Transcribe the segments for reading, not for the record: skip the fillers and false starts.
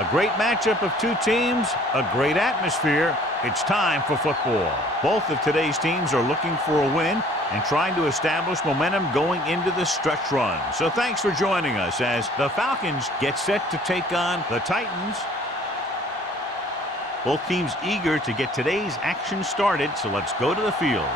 A great matchup of two teams, a great atmosphere. It's time for football. Both of today's teams are looking for a win and trying to establish momentum going into the stretch run. So thanks for joining us as the Falcons get set to take on the Titans. Both teams eager to get today's action started, so let's go to the field.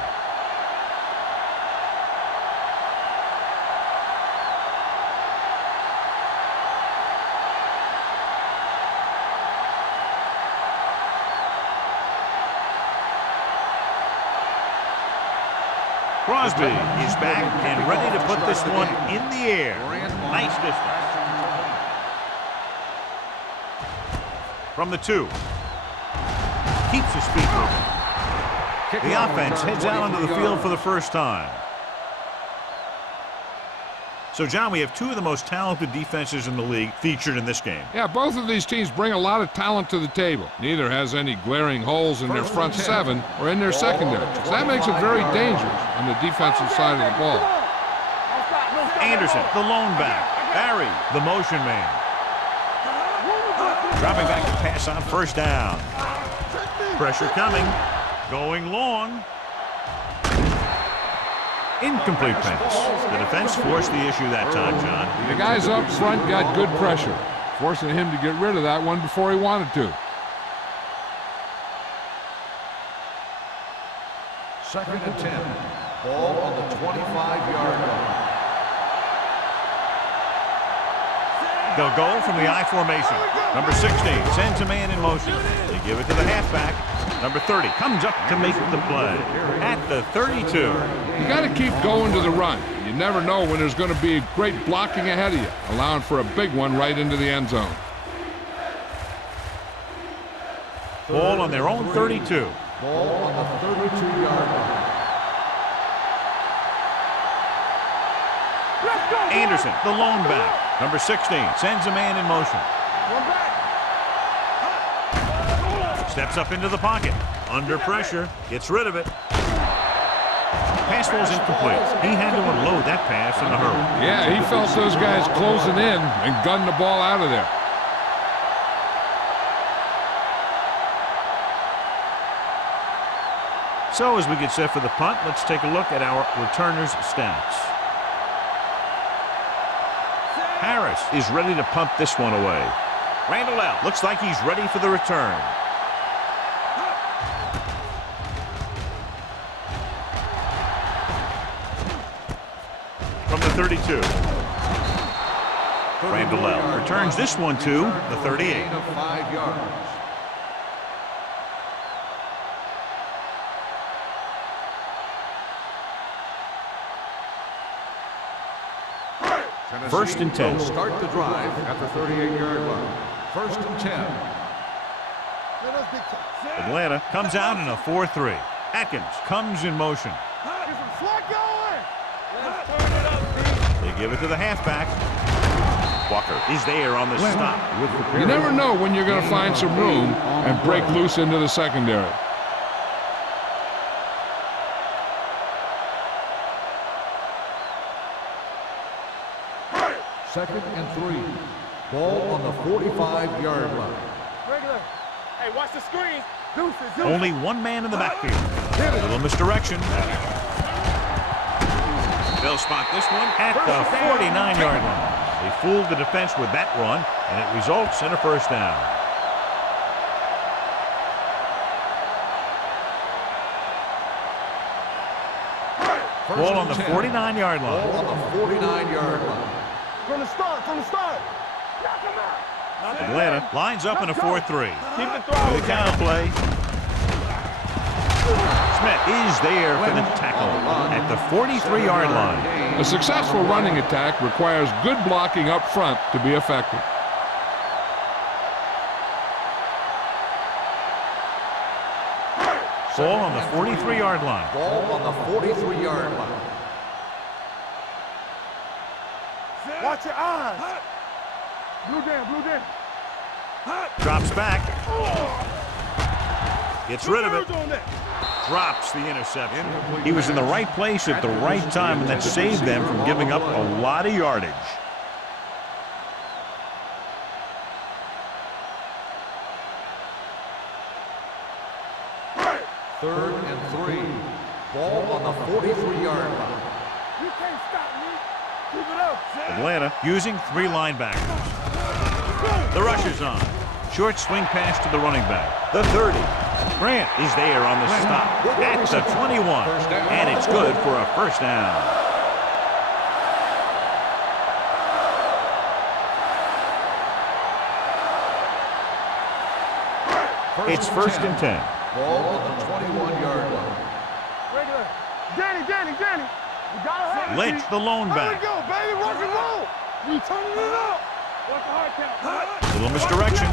Crosby is back and ready to put this one in the air. Nice distance. From the 2. Keeps his feet moving. The offense heads out onto the field for the first time. So, John, we have two of the most talented defenses in the league featured in this game. Yeah, both of these teams bring a lot of talent to the table. Neither has any glaring holes in their front 7 or in their secondary. So that makes it very dangerous on the defensive side of the ball. Anderson, the lone back. Barry, the motion man. Dropping back to pass on first down. Pressure coming. Going long. Incomplete pass. The defense forced the issue that time, John. The guys up front got good pressure, forcing him to get rid of that one before he wanted to. Second and 10. Ball on the 25-yard line. They'll go from the I formation. Number 16 sends a man in motion. They give it to the halfback. Number 30 comes up to make the play at the 32. You got to keep going to the run. You never know when there's going to be great blocking ahead of you, allowing for a big one right into the end zone. Ball on their own 32. Ball on the 32-yard line. Anderson, the lone back. Number 16 sends a man in motion. Steps up into the pocket. Under pressure. Gets rid of it. Pass falls incomplete. He had to unload that pass in a hurry. Yeah, he felt those guys closing in and gunned the ball out of there. So as we get set for the punt, let's take a look at our returners' stats. Harris is ready to punt this one away. Randall out. Looks like he's ready for the return. From the 32. Randall out returns this one to the 38. Of 5 yards. First and 10. Start the drive at the 38-yard line. First and 10. Atlanta comes out in a 4-3. Atkins comes in motion. They give it to the halfback. Walker is there on the stop. You never know when you're going to find some room and break loose into the secondary. Second and 3. Ball on the 45-yard line. Hey, watch the screen. Only one man in the backfield. A little misdirection. They'll spot this one at the 49-yard line. They fooled the defense with that run, and it results in a first down. Ball on the 49-yard line. Ball on the 49-yard line. From the start. Atlanta lines up in a 4-3. Keep the throw. The counter play. Smith is there for the tackle at the 43-yard line. A successful running attack requires good blocking up front to be effective. Ball on the 43-yard line. Ball on the 43-yard line. Watch your eyes. Blue down. Drops back. Gets rid of it. Drops the interception. He was in the right place at the right time, and that saved them from giving up a lot of yardage. Ball on the 43-yard line. You can't stop me. Keep it up. Atlanta using 3 linebackers. The rush is on. Short swing pass to the running back. The 30. Grant is there on the stop at the 21. And it's good for a first down. It's first and 10. Ball on the 21-yard line. Regular. Danny. You gotta have it. Lynch, the lone There we back. go, baby. Rock and roll. We turning it up. What's the hard count? Little misdirection.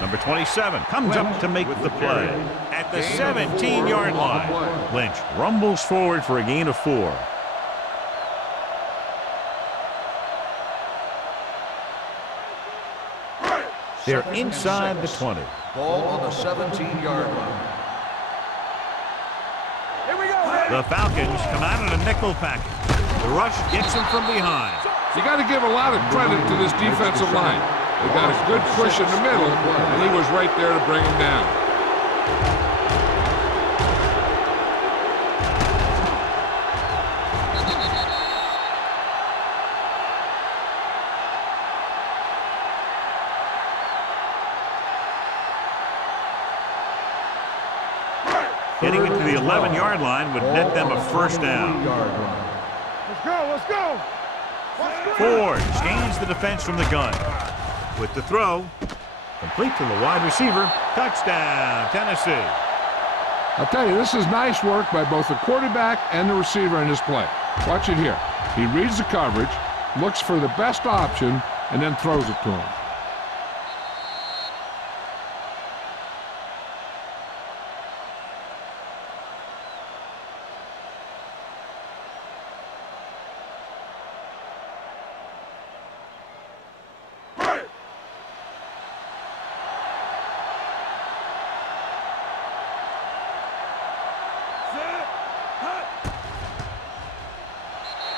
Number 27 comes up to make the play at the 17-yard line. Lynch rumbles forward for a gain of 4. They're inside the 20. Ball on the 17-yard line. Here we go. The Falcons come out in a nickel package. The rush gets them from behind. You got to give a lot of credit to this defensive line. They got a good push in the middle, and he was right there to bring him down. Getting into the 11-yard line would net them a first down. Let's go. Ford scans the defense from the gun. With the throw, complete to the wide receiver. Touchdown, Tennessee. I'll tell you, this is nice work by both the quarterback and the receiver in this play. Watch it here. He reads the coverage, looks for the best option, and then throws it to him.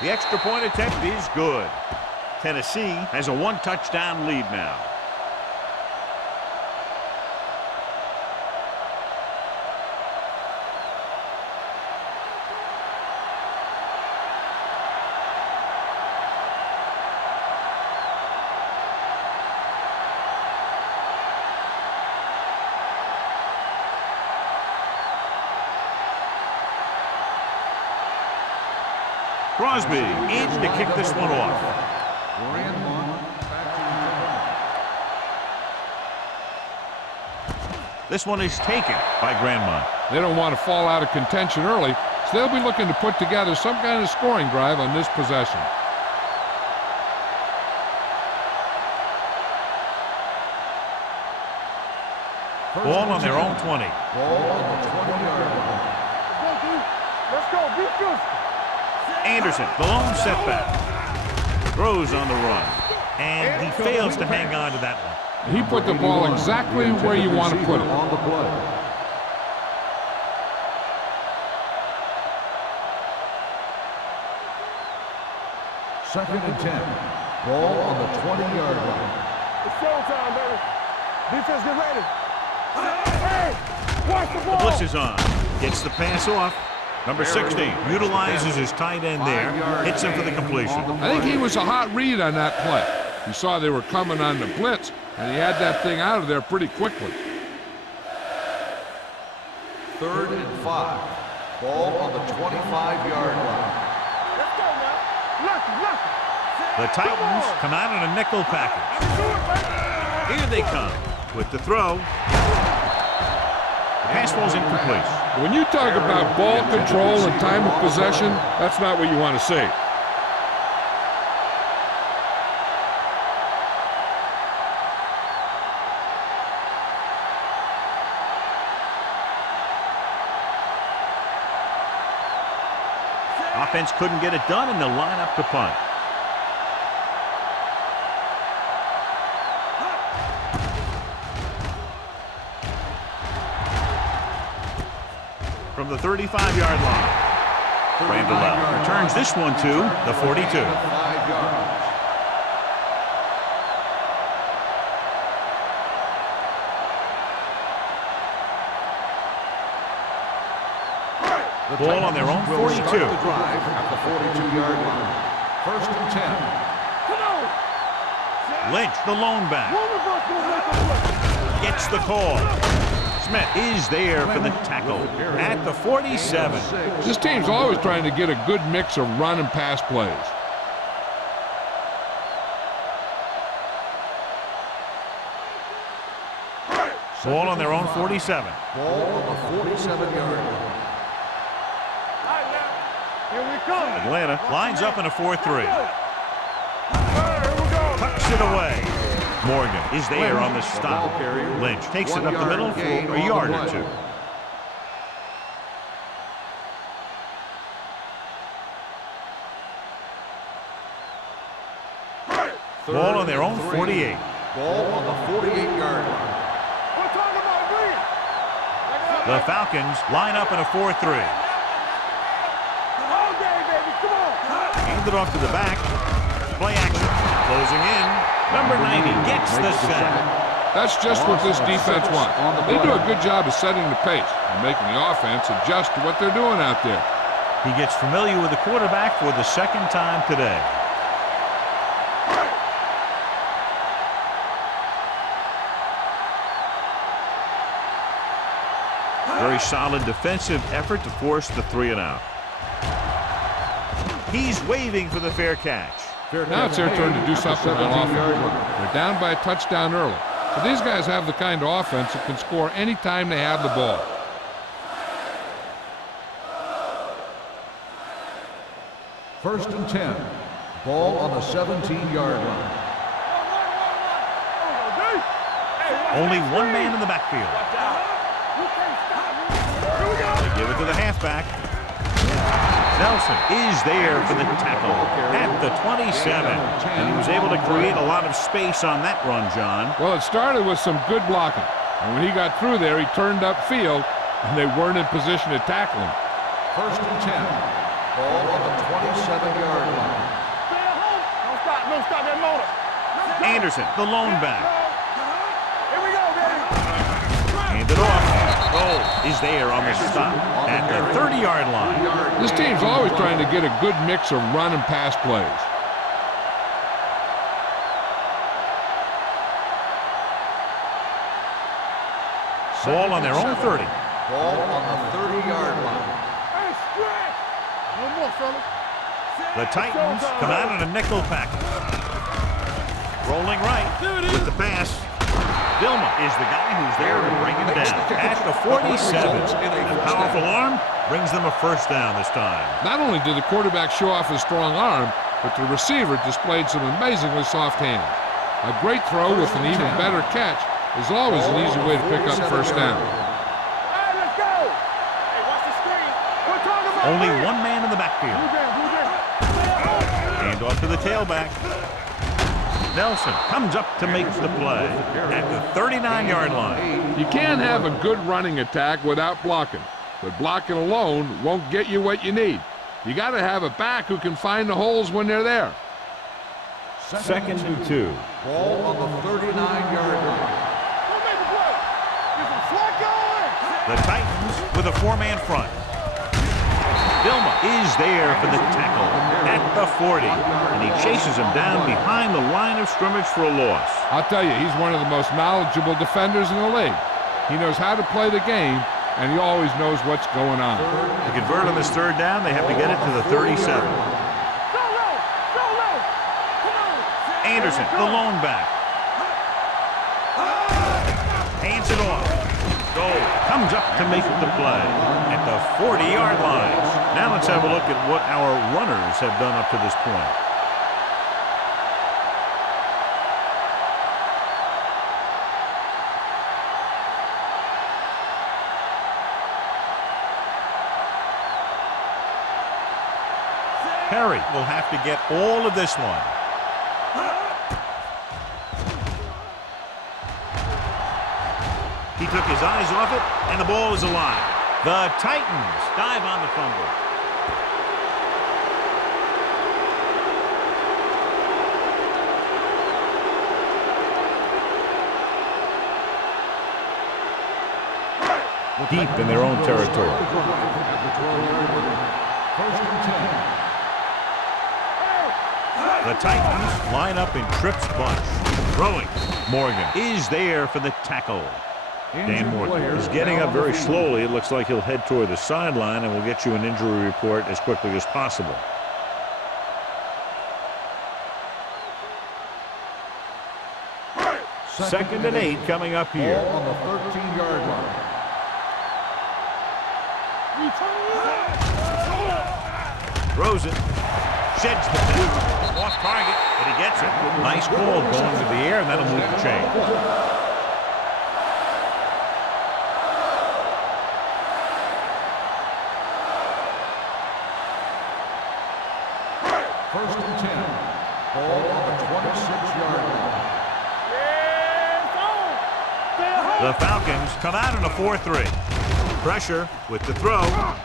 The extra point attempt is good. Tennessee has a 1-touchdown lead now. Crosby in to kick this one off. This one is taken by Grandmont. They don't want to fall out of contention early, so they'll be looking to put together some kind of scoring drive on this possession. Ball on their own 20. Ball on the 20-yard line. Let's go. Be good. Anderson, the lone setback. Throws on the run. And he fails to hang on to that one. He put the ball exactly where you want to put it. On the play. Second and 10. Ball on the 20-yard line. It's showtime, baby. Defense, get ready. Hey, watch the The ball. blitz is on. Gets the pass off. Number 60 utilizes his tight end there. Hits him for the completion. I think he was a hot read on that play. He saw they were coming on the blitz, and he had that thing out of there pretty quickly. Third and 5. Ball on the 25-yard line. Let's go now. Look. The Titans come out in a nickel package. Here they come with the throw. The pass falls incomplete. When you talk about ball control and time of possession, that's not what you want to see. Offense couldn't get it done, and they'll line up to punt. From the 35-yard line, Randall returns this one to the 42. 5 yards. The Ball on their own Titans will 42. start the drive at the 42-yard line. First and 10. Lynch, the lone back. Gets the call. Smith is there for the tackle at the 47. This team's always trying to get a good mix of run and pass plays. Ball on their own 47. Ball on the 47-yard line. Here we come. Atlanta lines up in a 4-3. Tucks it away. Morgan is there on the stop. Lynch takes it up the middle for a yard or two. Ball on their own 48. Ball on the 48-yard line. We're talking about green. The Falcons line up in a 4-3. All day, baby. Come on. Hand it off to the back. Play action. Closing in. Number 90 gets the sack. That's just what this defense wants. They do a good job of setting the pace and making the offense adjust to what they're doing out there. He gets familiar with the quarterback for the second time today. Very solid defensive effort to force the 3-and-out. He's waving for the fair catch. Now it's their turn to do something on offense. They're down by a touchdown early. But these guys have the kind of offense that can score any time they have the ball. First and 10. Ball on the 17-yard line. Only one man in the backfield. They give it to the halfback. Nelson is there for the tackle at the 27. And he was able to create a lot of space on that run, John. Well, it started with some good blocking. And when he got through there, he turned upfield, and they weren't in position to tackle him. First and 10. Ball on the 27-yard line. Don't stop that motor. Anderson, the lone back. Here we go, baby. Hand it off. Goal is there on the stop at the 30-yard line. This team's always trying to get a good mix of run and pass plays. Ball on their own 30. Ball on the 30-yard line. Hey, stretch. One more, fella. The Titans come out in a nickel package. Rolling right with the pass. Dilma is the guy who's there to bring him down at the 47. A powerful arm brings them a first down this time. Not only did the quarterback show off his strong arm, but the receiver displayed some amazingly soft hands. A great throw with an even better catch is always an easy way to pick up first down. Hey, let's go. Hey, watch the screen. We're talking about Only green. one man in the backfield. Hand off to the tailback. Nelson comes up to make the play at the 39-yard line. You can't have a good running attack without blocking, but blocking alone won't get you what you need. You got to have a back who can find the holes when they're there. Second and 2. Ball on the 39-yard line. Don't make a play. Get some slack going. The Titans with a 4-man front. Dilma is there for the tackle at the 40, and he chases him down behind the line of scrimmage for a loss. I'll tell you, he's one of the most knowledgeable defenders in the league. He knows how to play the game, and he always knows what's going on. To convert on this third down, they have to get it to the 37. Go low. Go low. Come on. Anderson, the lone back. Hands it off. Goal comes up to make the play at the 40-yard line. Now let's have a look at what our runners have done up to this point. Perry will have to get all of this one. He took his eyes off it, and the ball is alive. The Titans dive on the fumble. Deep in their own territory. the 12-yard line. First and 10. The Titans line up in trips bunch. Throwing. Morgan is there for the tackle. Dan Morgan is getting up very slowly. It looks like he'll head toward the sideline, and we'll get you an injury report as quickly as possible. Second and 8 coming up here. Ball on the 13-yard line. Throws it. Sheds the ball. Off target, but he gets it. Nice call going to the air, and that'll move the chain. First and 10. Ball on the 26-yard line. The Falcons come out in a 4-3. Pressure with the throw.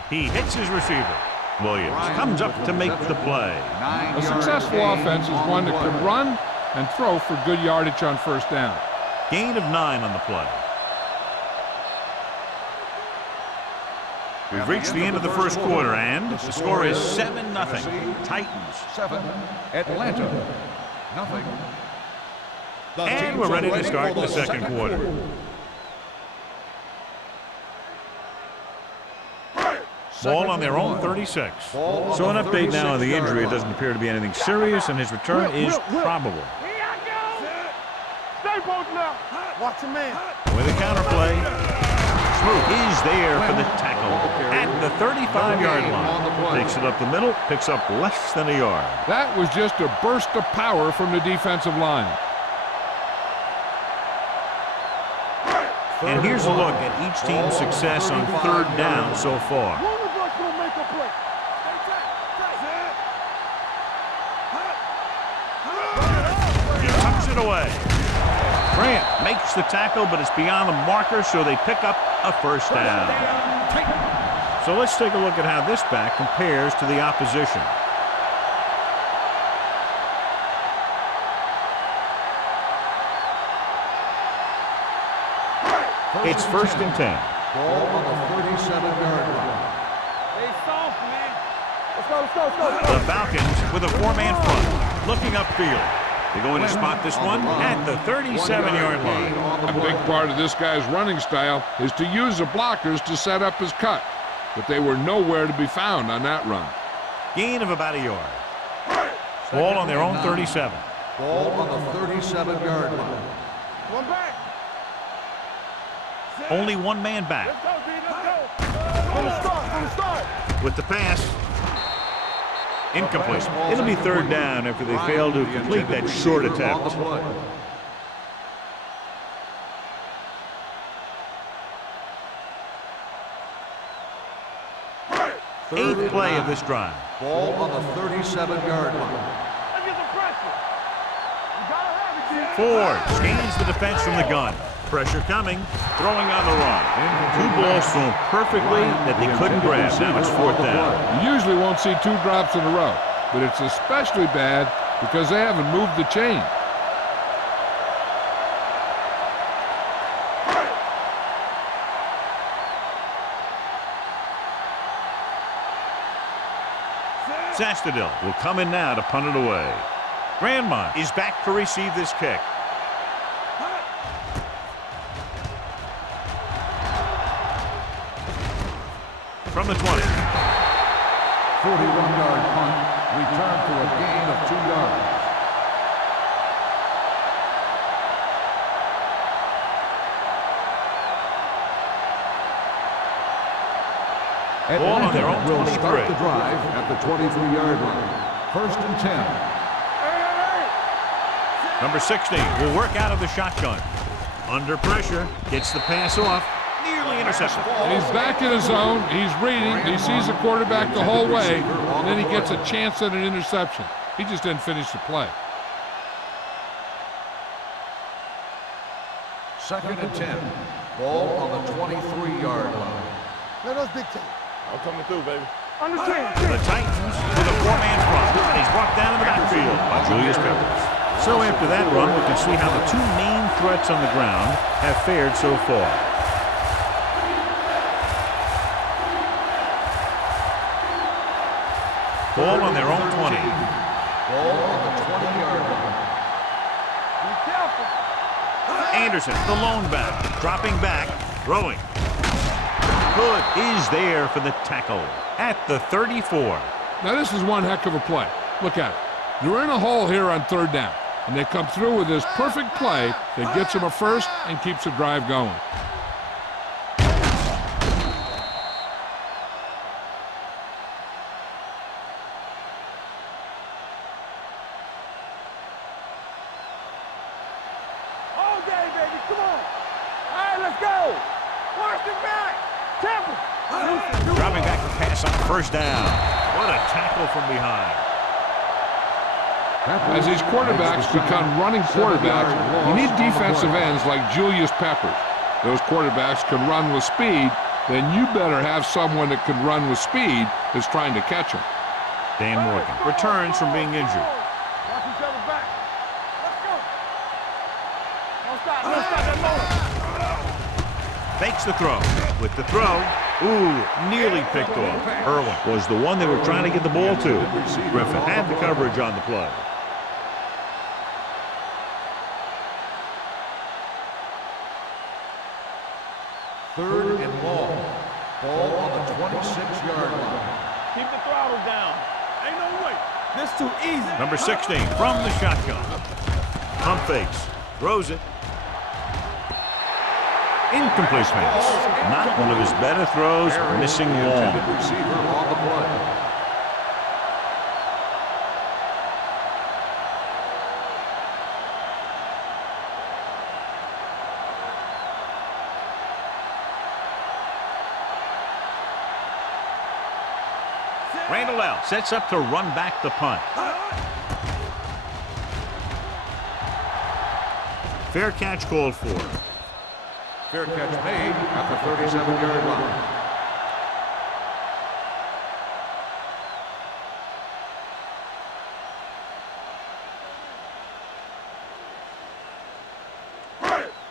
He hits his receiver. Williams comes up to make the play. A successful offense is one that can run and throw for good yardage on first down. Gain of 9 on the play. We've reached the end of the first quarter, and the score is 7-0. Titans. 7. Atlanta. Nothing. And we're ready to start the second quarter. Ball on their own 36. So an update now on the injury. It doesn't appear to be anything serious, and his return is probable. Stay posted up. Watch your man. With a counterplay, Smoot is there for the tackle at the 35-yard line. Takes it up the middle, picks up less than a yard. That was just a burst of power from the defensive line. And here's a look at each team's success on third down so far. One of us will make a play. He tucks it away. Grant makes the tackle, but it's beyond the marker, so they pick up a first down. So let's take a look at how this back compares to the opposition. It's first and 10. Ball on the 37-yard line. Hey, soft, man. Let's go. The Falcons with a 4-man front, looking upfield. They're going to spot this one at the 37-yard line. A big part of this guy's running style is to use the blockers to set up his cut, but they were nowhere to be found on that run. Gain of about a yard. Ball on their own 37. Ball on the 37-yard line. One back. Only one man back. Let's go, D. Let's go. From the start. With the pass. Incomplete. It'll be third down after they fail to complete that short attempt. Eighth play of this drive. Ball on the 37-yard line. Let's get some pressure. You gotta have it, D. Ford scans the defense from the gun. Pressure coming, throwing on the run. Two balls thrown perfectly that they couldn't grab. Now it's fourth down. You usually won't see 2 drops in a row, but it's especially bad because they haven't moved the chain. Zastadil will come in now to punt it away. Grandma is back to receive this kick. From the 20. 41-yard punt, return for a gain of 2 yards. Ball on their own will 23. start the drive at the 23-yard line. First and 10. Number 60 will work out of the shotgun. Under pressure, gets the pass off. Nearly intercepted. He's back in his zone. He's reading. He sees the quarterback the whole way, and then he gets a chance at an interception. He just didn't finish the play. Second and 10. Ball on the 23-yard line. Let us dictate. I'm coming through, baby. Understand. The Titans with a 4-man front. And he's brought down in the backfield by Julius Peppers. So after that run, we can see how the 2 main threats on the ground have fared so far. Ball on their own 20. Ball on the 20-yard line. Be careful. Anderson, the lone back, dropping back, throwing. Hood is there for the tackle at the 34. Now this is one heck of a play. Look at it. They're in a hole here on third down, and they come through with this perfect play that gets them a first and keeps the drive going. All day, baby. Come on. All right, let's go. Worst it back. Temple. Dropping back to pass on first down. What a tackle from behind. As these quarterbacks become running quarterbacks, you need defensive ends like Julius Peppers. Those quarterbacks can run with speed, then you better have someone that can run with speed that's trying to catch them. Dan Morgan returns from being injured. Watch each other back. Let's go. Don't stop. Don't stop that motor. Fakes the throw. With the throw, nearly picked off. Irwin was the one they were trying to get the ball to. Griffin had the coverage on the play. Third and long. Ball on the 26-yard line. Keep the throttle down. Ain't no way. This too easy. Number 16 from the shotgun. Pump fakes. Throws it. Incomplete pass. Not one of his better throws. Missing long. Receiver on the play. Randall L. sets up to run back the punt. Fair catch called for. Fair catch made at the 37-yard line.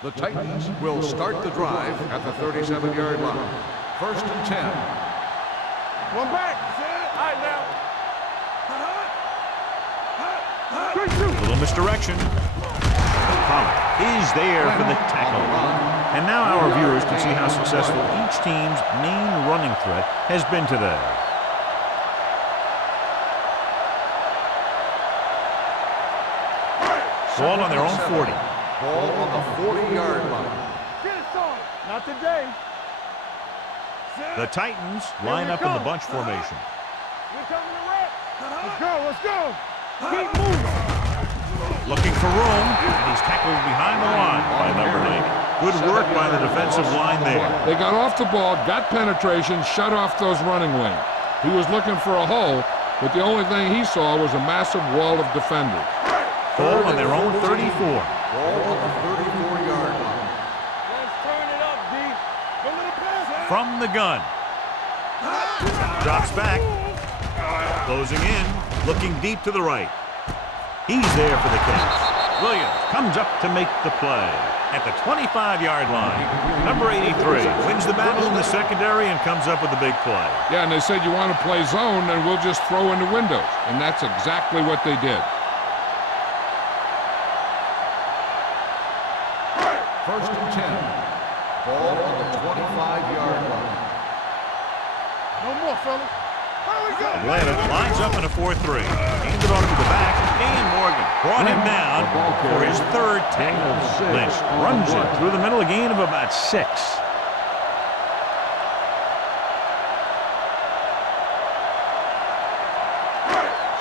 The Titans will start the drive at the 37-yard line. First and 10. One back. All right, now. Quick shoot. Little misdirection. Pollard is there for the tackle. And now our viewers can see how successful each team's main running threat has been today. Ball on their own 40. Ball on the 40-yard line. Get it, son. Not today. The Titans line up in the bunch formation. We're coming to wreck. Let's go. Let's go. Keep moving. Looking for room, and he's tackled behind the line by number 8. Good work by the defensive line there. They got off the ball, got penetration, shut off those running lanes. He was looking for a hole, but the only thing he saw was a massive wall of defenders. Ball on their own 34. Ball on the 34-yard line. Let's turn it up, D. Go to the pass. From the gun. Drops back. Closing in. Looking deep to the right. He's there for the catch. Williams comes up to make the play at the 25-yard line. Number 83 wins the battle in the secondary and comes up with a big play. Yeah, and they said you want to play zone, and we'll just throw in the windows. And that's exactly what they did. First and 10. Ball on the 25-yard line. No more, fellas. Here we go. Atlanta lines up in a 4-3. Hands it off to the back. Dan Morgan brought him down for his third tackle. Lynch runs it through the middle, a gain of about 6.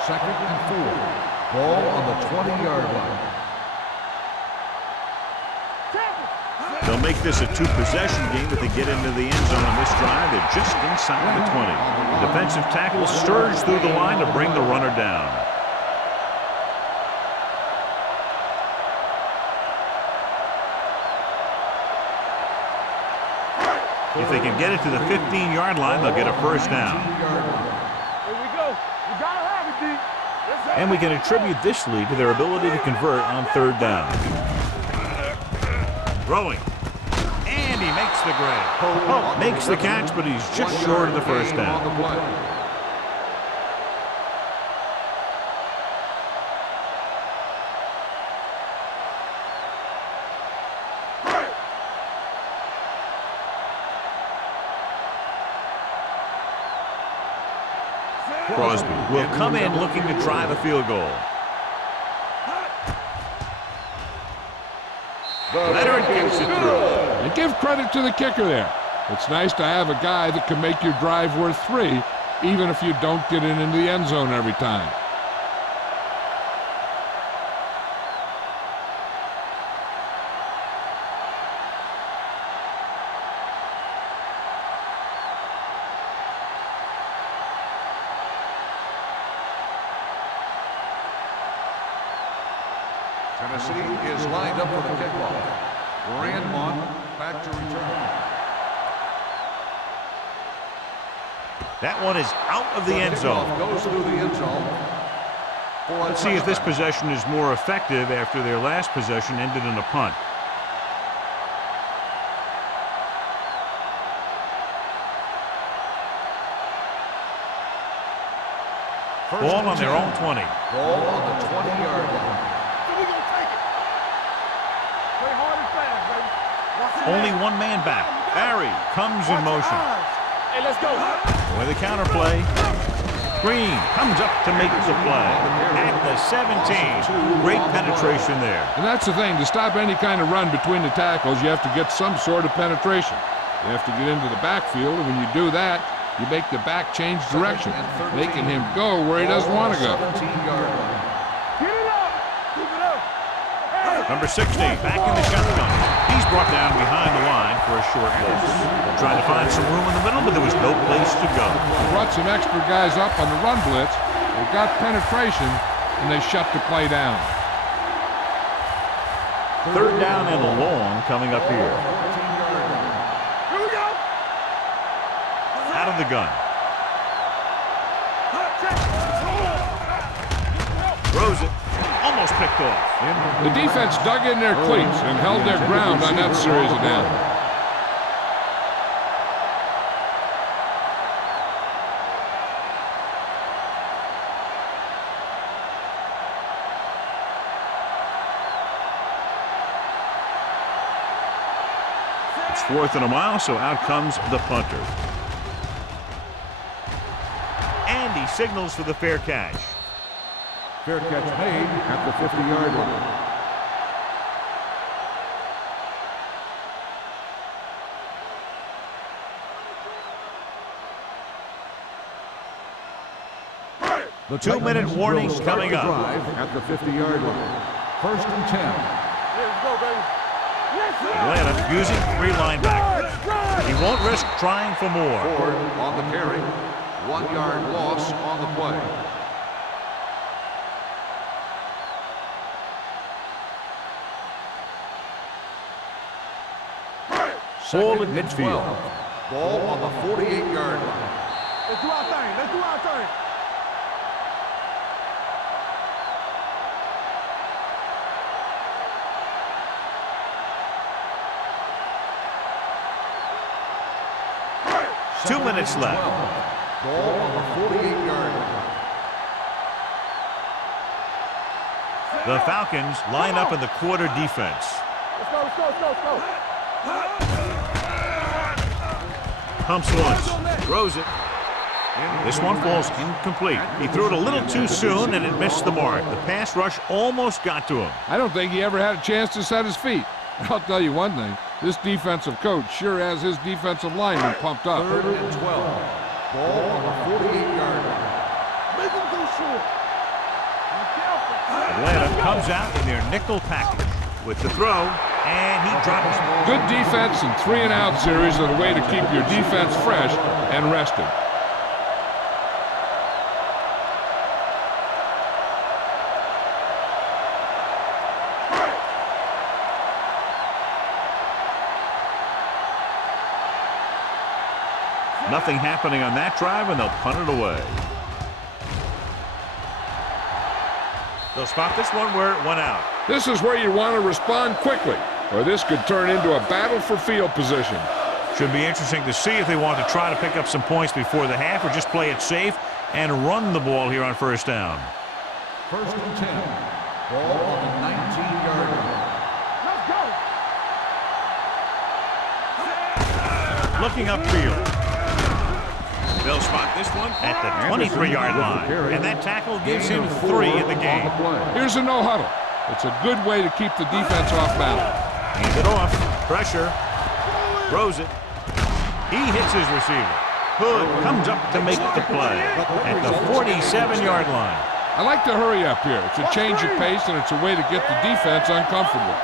Second and 4. Ball on the 20-yard line. They'll make this a 2-possession game if they get into the end zone on this drive. They're just inside the 20. The defensive tackle surged through the line to bring the runner down. If they can get it to the 15-yard line, they'll get a first down. Here we go. You gotta have it, D. Yes, sir. And we can attribute this lead to their ability to convert on third down. Throwing. And he makes the grab. Pope makes the catch, but he's just short of the first down. Crosby will come in looking to try the field goal. Leonard gets it through. And give credit to the kicker there. It's nice to have a guy that can make your drive worth 3, even if you don't get it into the end zone every time. Tennessee is lined up for the kickoff. Grandmont back to return. That one is out of the end zone. Goes through the end zone. Let's see if this possession is more effective after their last possession ended in a punt. Ball on their own 20. Ball on the 20-yard line. We're going to take it. Play hard and fast, baby. Only one man back. Barry comes in motion. Hey, let's go. With a counterplay. Green comes up to make the play. At the 17. Great penetration there. And that's the thing. To stop any kind of run between the tackles, you have to get some sort of penetration. You have to get into the backfield, and when you do that, you make the back change direction, making him go where he doesn't want to go. 17-yard line. Get it up. Keep it up. Hey. Number 60 back in the shotgun. He's brought down behind the line for a short loss. Trying to find some room in the middle, but there was no place to go. They brought some extra guys up on the run blitz. They got penetration, and they shut the play down. Third down and long coming up here. Here we go. Out of the gun. Throws it. Almost picked off. The defense dug in their cleats and held their ground on that series of downs. It's 4th and a mile, so out comes the punter. And he signals for the fair catch. Fair catch made at the 50-yard line. The 2-minute warning coming up. Drive at the 50-yard line. 1st and 10. Let's go, baby. Atlanta using 3 linebackers. He won't risk trying for more. Ford on the carry. 1-yard loss on the play. Ball at midfield. Ball on the 48-yard line. Let's do our thing. Let's do our thing. Two minutes left. Ball on the 48-yard line. The Falcons line up in the quarter defense. Let's go, let's go, let's go, let's go. Pumps once, throws it. This one falls incomplete. He threw it a little too soon and it missed the mark. The pass rush almost got to him. I don't think he ever had a chance to set his feet. I'll tell you one thing. This defensive coach sure has his defensive lineman pumped up. 3rd and 12. Ball on the 48-yard line. Make him go short. Be careful. Atlanta comes out in their nickel package with the throw, and he drops it. Good defense and 3-and-out series are the way to keep your defense fresh and rested. Nothing happening on that drive, and they'll punt it away. They'll spot this one where it went out. This is where you want to respond quickly, or this could turn into a battle for field position. Should be interesting to see if they want to try to pick up some points before the half or just play it safe and run the ball here on 1st down. 1st and 10. Ball on the 19-yard line. Let's go. Looking upfield. They'll spot this one at the 23-yard line. And that tackle gives him 3 in the game. Here's a no huddle. It's a good way to keep the defense off balance. Hands it off. Pressure. Throws it. He hits his receiver. Hood comes up to make the play at the 47-yard line. I like to hurry up here. It's a change of pace, and it's a way to get the defense uncomfortable.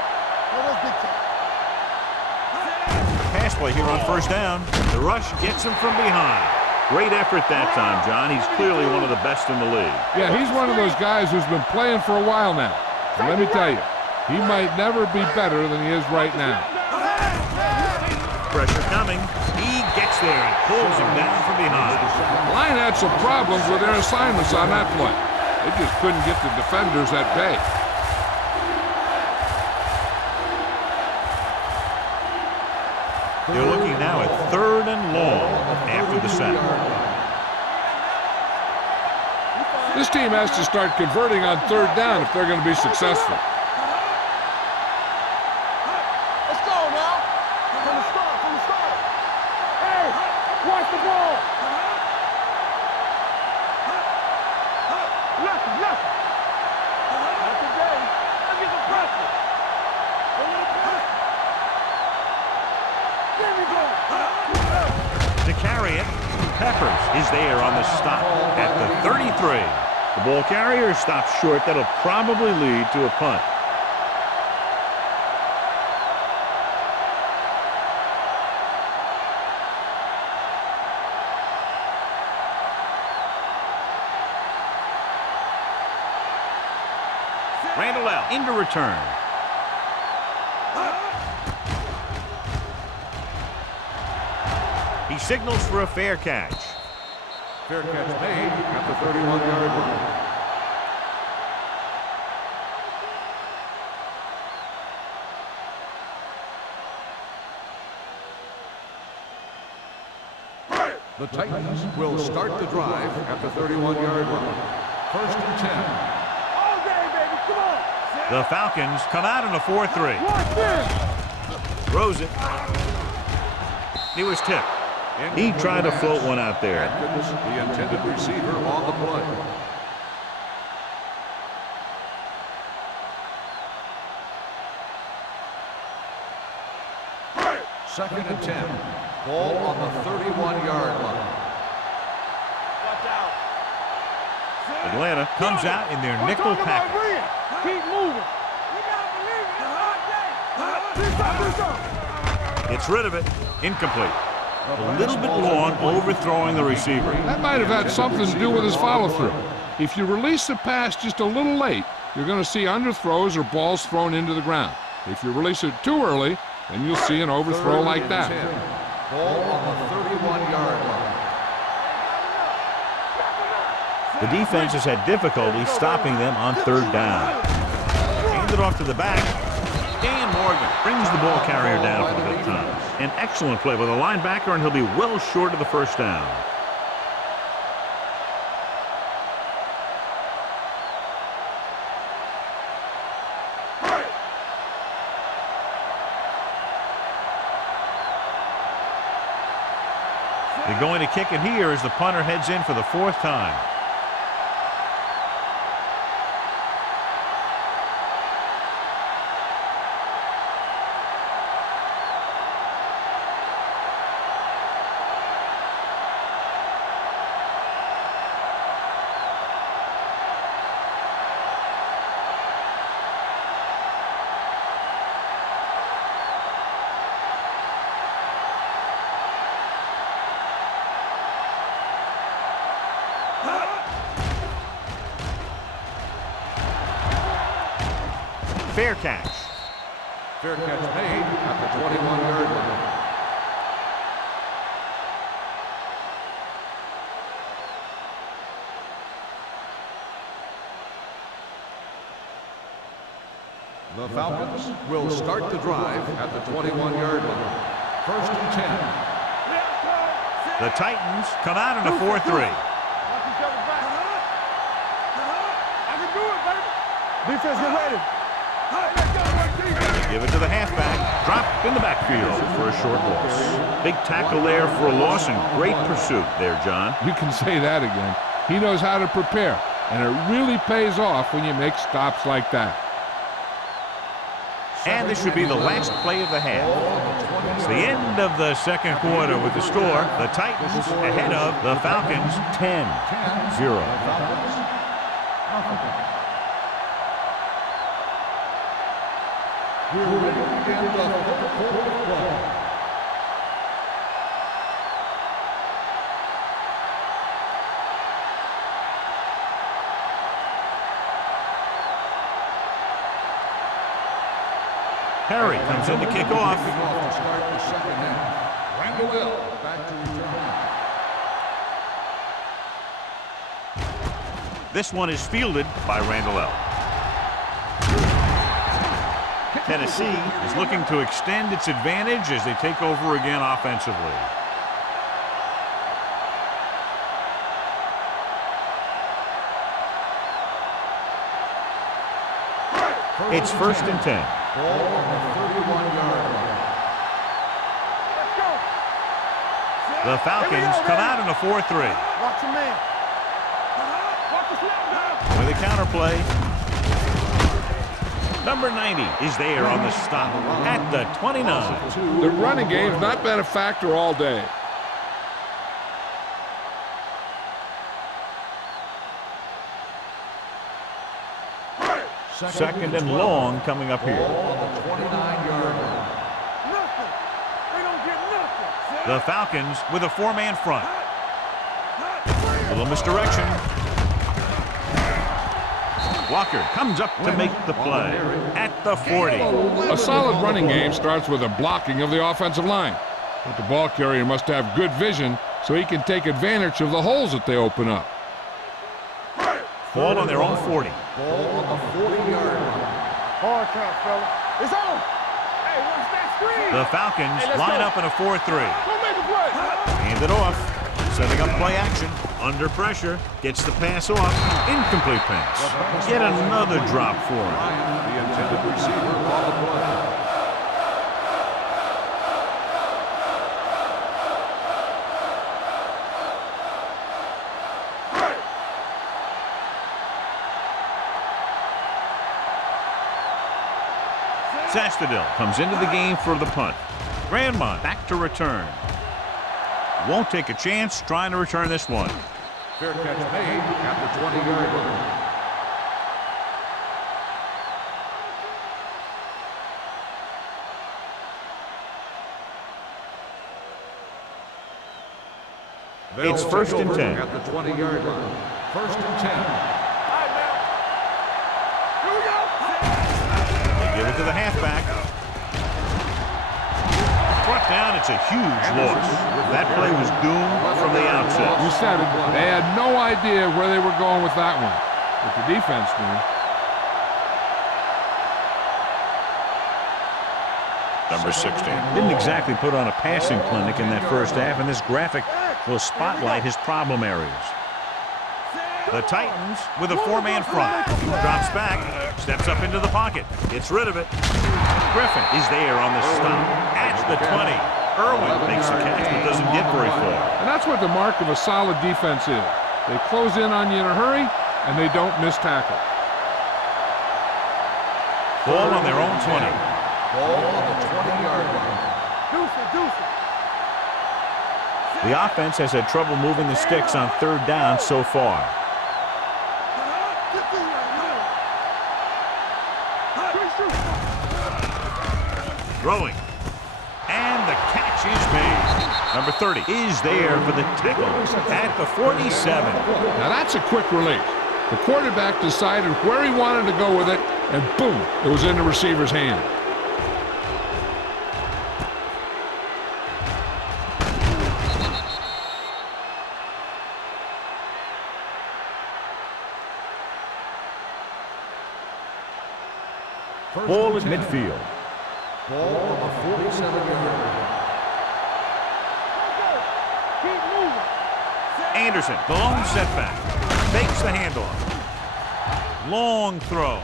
Pass play here on first down. The rush gets him from behind. Great effort that time, John. He's clearly one of the best in the league. Yeah, he's one of those guys who's been playing for a while now. And let me tell you, he might never be better than he is right now. Pressure coming. He gets there and pulls him down from behind. The line had some problems with their assignments on that play. They just couldn't get the defenders at bay. They're looking now at 3rd and long after the sack. This team has to start converting on 3rd down if they're going to be successful. Let's go now. From the start. Hey, watch the ball. Left. Not today. Let's get the pressure. There we go. To carry it, Peppers is there on the stop at the 33. The ball carrier stops short. That'll probably lead to a punt. Randall out into return. He signals for a fair catch. Fair catch made at the 31-yard line. The Titans will start the drive at the 31-yard line. 1st and 10. All day, baby. Come on. The Falcons come out in a 4-3. Watch this. Throws it. He was tipped. He tried to float one out there. Atkins, the intended receiver, on the play. Second and 10. Ball on the 31-yard line. Atlanta comes out in their nickel package. Keep moving. Gets rid of it. Incomplete. A little bit long, overthrowing the receiver. That might have had something to do with his follow-through. If you release the pass just a little late, you're going to see underthrows or balls thrown into the ground. If you release it too early, then you'll see an overthrow like that. Ball on the 31-yard line. The defense has had difficulty stopping them on 3rd down. Hand it off to the back. Dan Morgan brings the ball carrier down for the 5th time. An excellent play by the linebacker, and he'll be well short of the 1st down. They're going to kick it here as the punter heads in for the 4th time. Fair catch. Fair catch made at the 21-yard line. The Falcons will start the drive at the 21-yard line. 1st and 10. The Titans come out in a 4-3. Defense, get ready. They give it to the halfback. Dropped in the backfield for a short loss. Big tackle there for a loss and great pursuit there, John. You can say that again. He knows how to prepare, and it really pays off when you make stops like that. And this should be the last play of the half. It's the end of the second quarter with the score. The Titans ahead of the Falcons 10-0. We're ready to begin the fourth quarter. Harry comes in to kick off. To start the second half. Randall back to return. This one is fielded by Randall L. Tennessee is looking to extend its advantage as they take over again offensively. It's 1st and 10. Ball on the 31-yard line. Let's go. The Falcons come out in a 4-3. Watch your man. Watch the snap now. With a counterplay. Number 90 is there on the stop at the 29. The running game's not been a factor all day. Second and long coming up here. Ball on the 29-yard line. Nothing. They don't get nothing. The Falcons with a four-man front. A little misdirection. Walker comes up to make the play at the 40. A solid running game starts with a blocking of the offensive line. But the ball carrier must have good vision so he can take advantage of the holes that they open up. Ball on their own 40. Ball on the 40-yard line. Hard count, fella. It's on. Hey, watch that screen. The Falcons Hey, let's line go. up in a 4-3. Go make a play. Hand it off. Setting up play action. Under pressure. Gets the pass off. Incomplete pass. Get another drop for him. The intended receiver on the play. Sastadil comes into the game for the punt. Grandmont back to return. Won't take a chance trying to return this one. Fair catch made at the 20-yard line. It's They'll 1st take and over 10. At the 20-yard line. 1st and 10. All right, now. Here we go. They give it to the halfback. Brought down, it's a huge loss. That play was doomed from the outset. You said it. They had no idea where they were going with that one. But the defense knew. Number 16. Didn't exactly put on a passing clinic in that first half, and this graphic will spotlight his problem areas. The Titans with a four-man front. Drops back, steps up into the pocket, gets rid of it. Griffin is there on the stop at the 20. Irwin makes the catch but doesn't get very far. And that's what the mark of a solid defense is. They close in on you in a hurry, and they don't miss tackle. Ball on their own 20. Ball on the 20-yard line. Deuce it, deuce it. The offense has had trouble moving the sticks on third down so far. Throwing. And the catch is made. Number 30 is there for the tackle at the 47. Now that's a quick release. The quarterback decided where he wanted to go with it, and boom, it was in the receiver's hand. Ball at midfield. Ball on the 47-yard line. Keep moving. Anderson, the lone setback. Fakes the handoff. Long throw.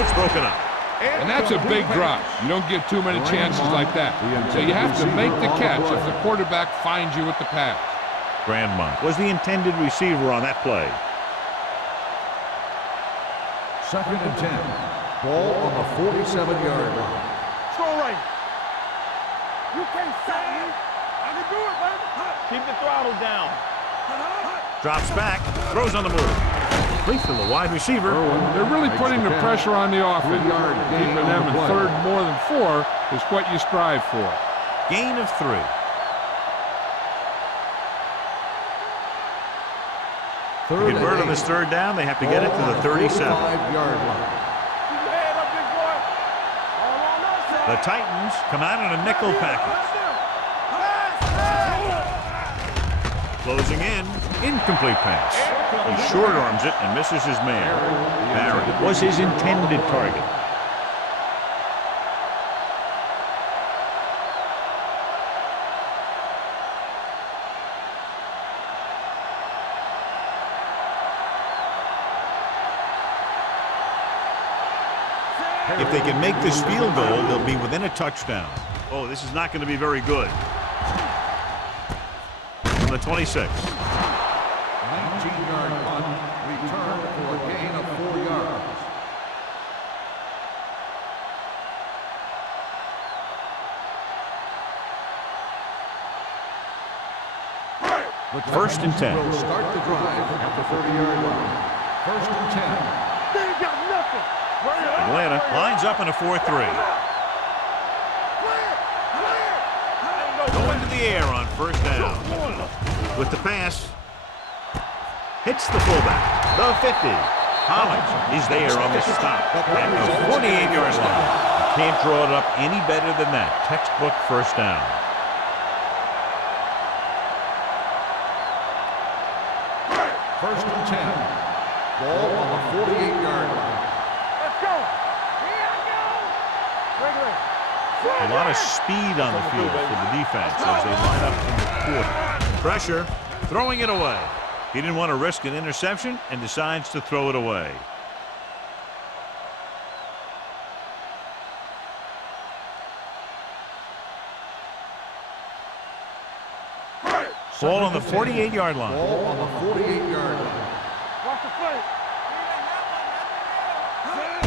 It's broken up. And that's a big drop. You don't get too many chances like that. So you have to make the catch if the quarterback finds you with the pass. Grandmont was the intended receiver on that play. 2nd and 10. Ball on the 47-yard line. Strong right. You can't stop me. I can do it, baby. Keep the throttle down. Drops back, throws on the move. Complete to the wide receiver. They're really putting the pressure on the offense. Keeping them in third more than 4 is what you strive for. Gain of 3. To convert on this third down, they have to get it to the 37. The Titans come out in a nickel package. Closing in, incomplete pass. He short arms it and misses his man. Barry was his intended target. If they can make this field goal, they'll be within a touchdown. Oh, this is not going to be very good. From the 26. 19-yard punt, return for a gain of 4 yards. The First and 10. Will start the drive at the 30-yard line. 1st and 10. They ain't got nothing. Atlanta lines up in a 4-3. Go into the air on first down. With the pass. Hits the fullback. The 50. Collins is there on the stop at the 48-yard line. You can't draw it up any better than that. Textbook first down. First and 10. Ball on the 48-yard line. Let's go. Here I go. A lot of speed on the field for the defense as they line up in the quarter. Pressure, throwing it away. He didn't want to risk an interception and decides to throw it away. Ball on the 48-yard line. Ball on the 48-yard line. Watch the play.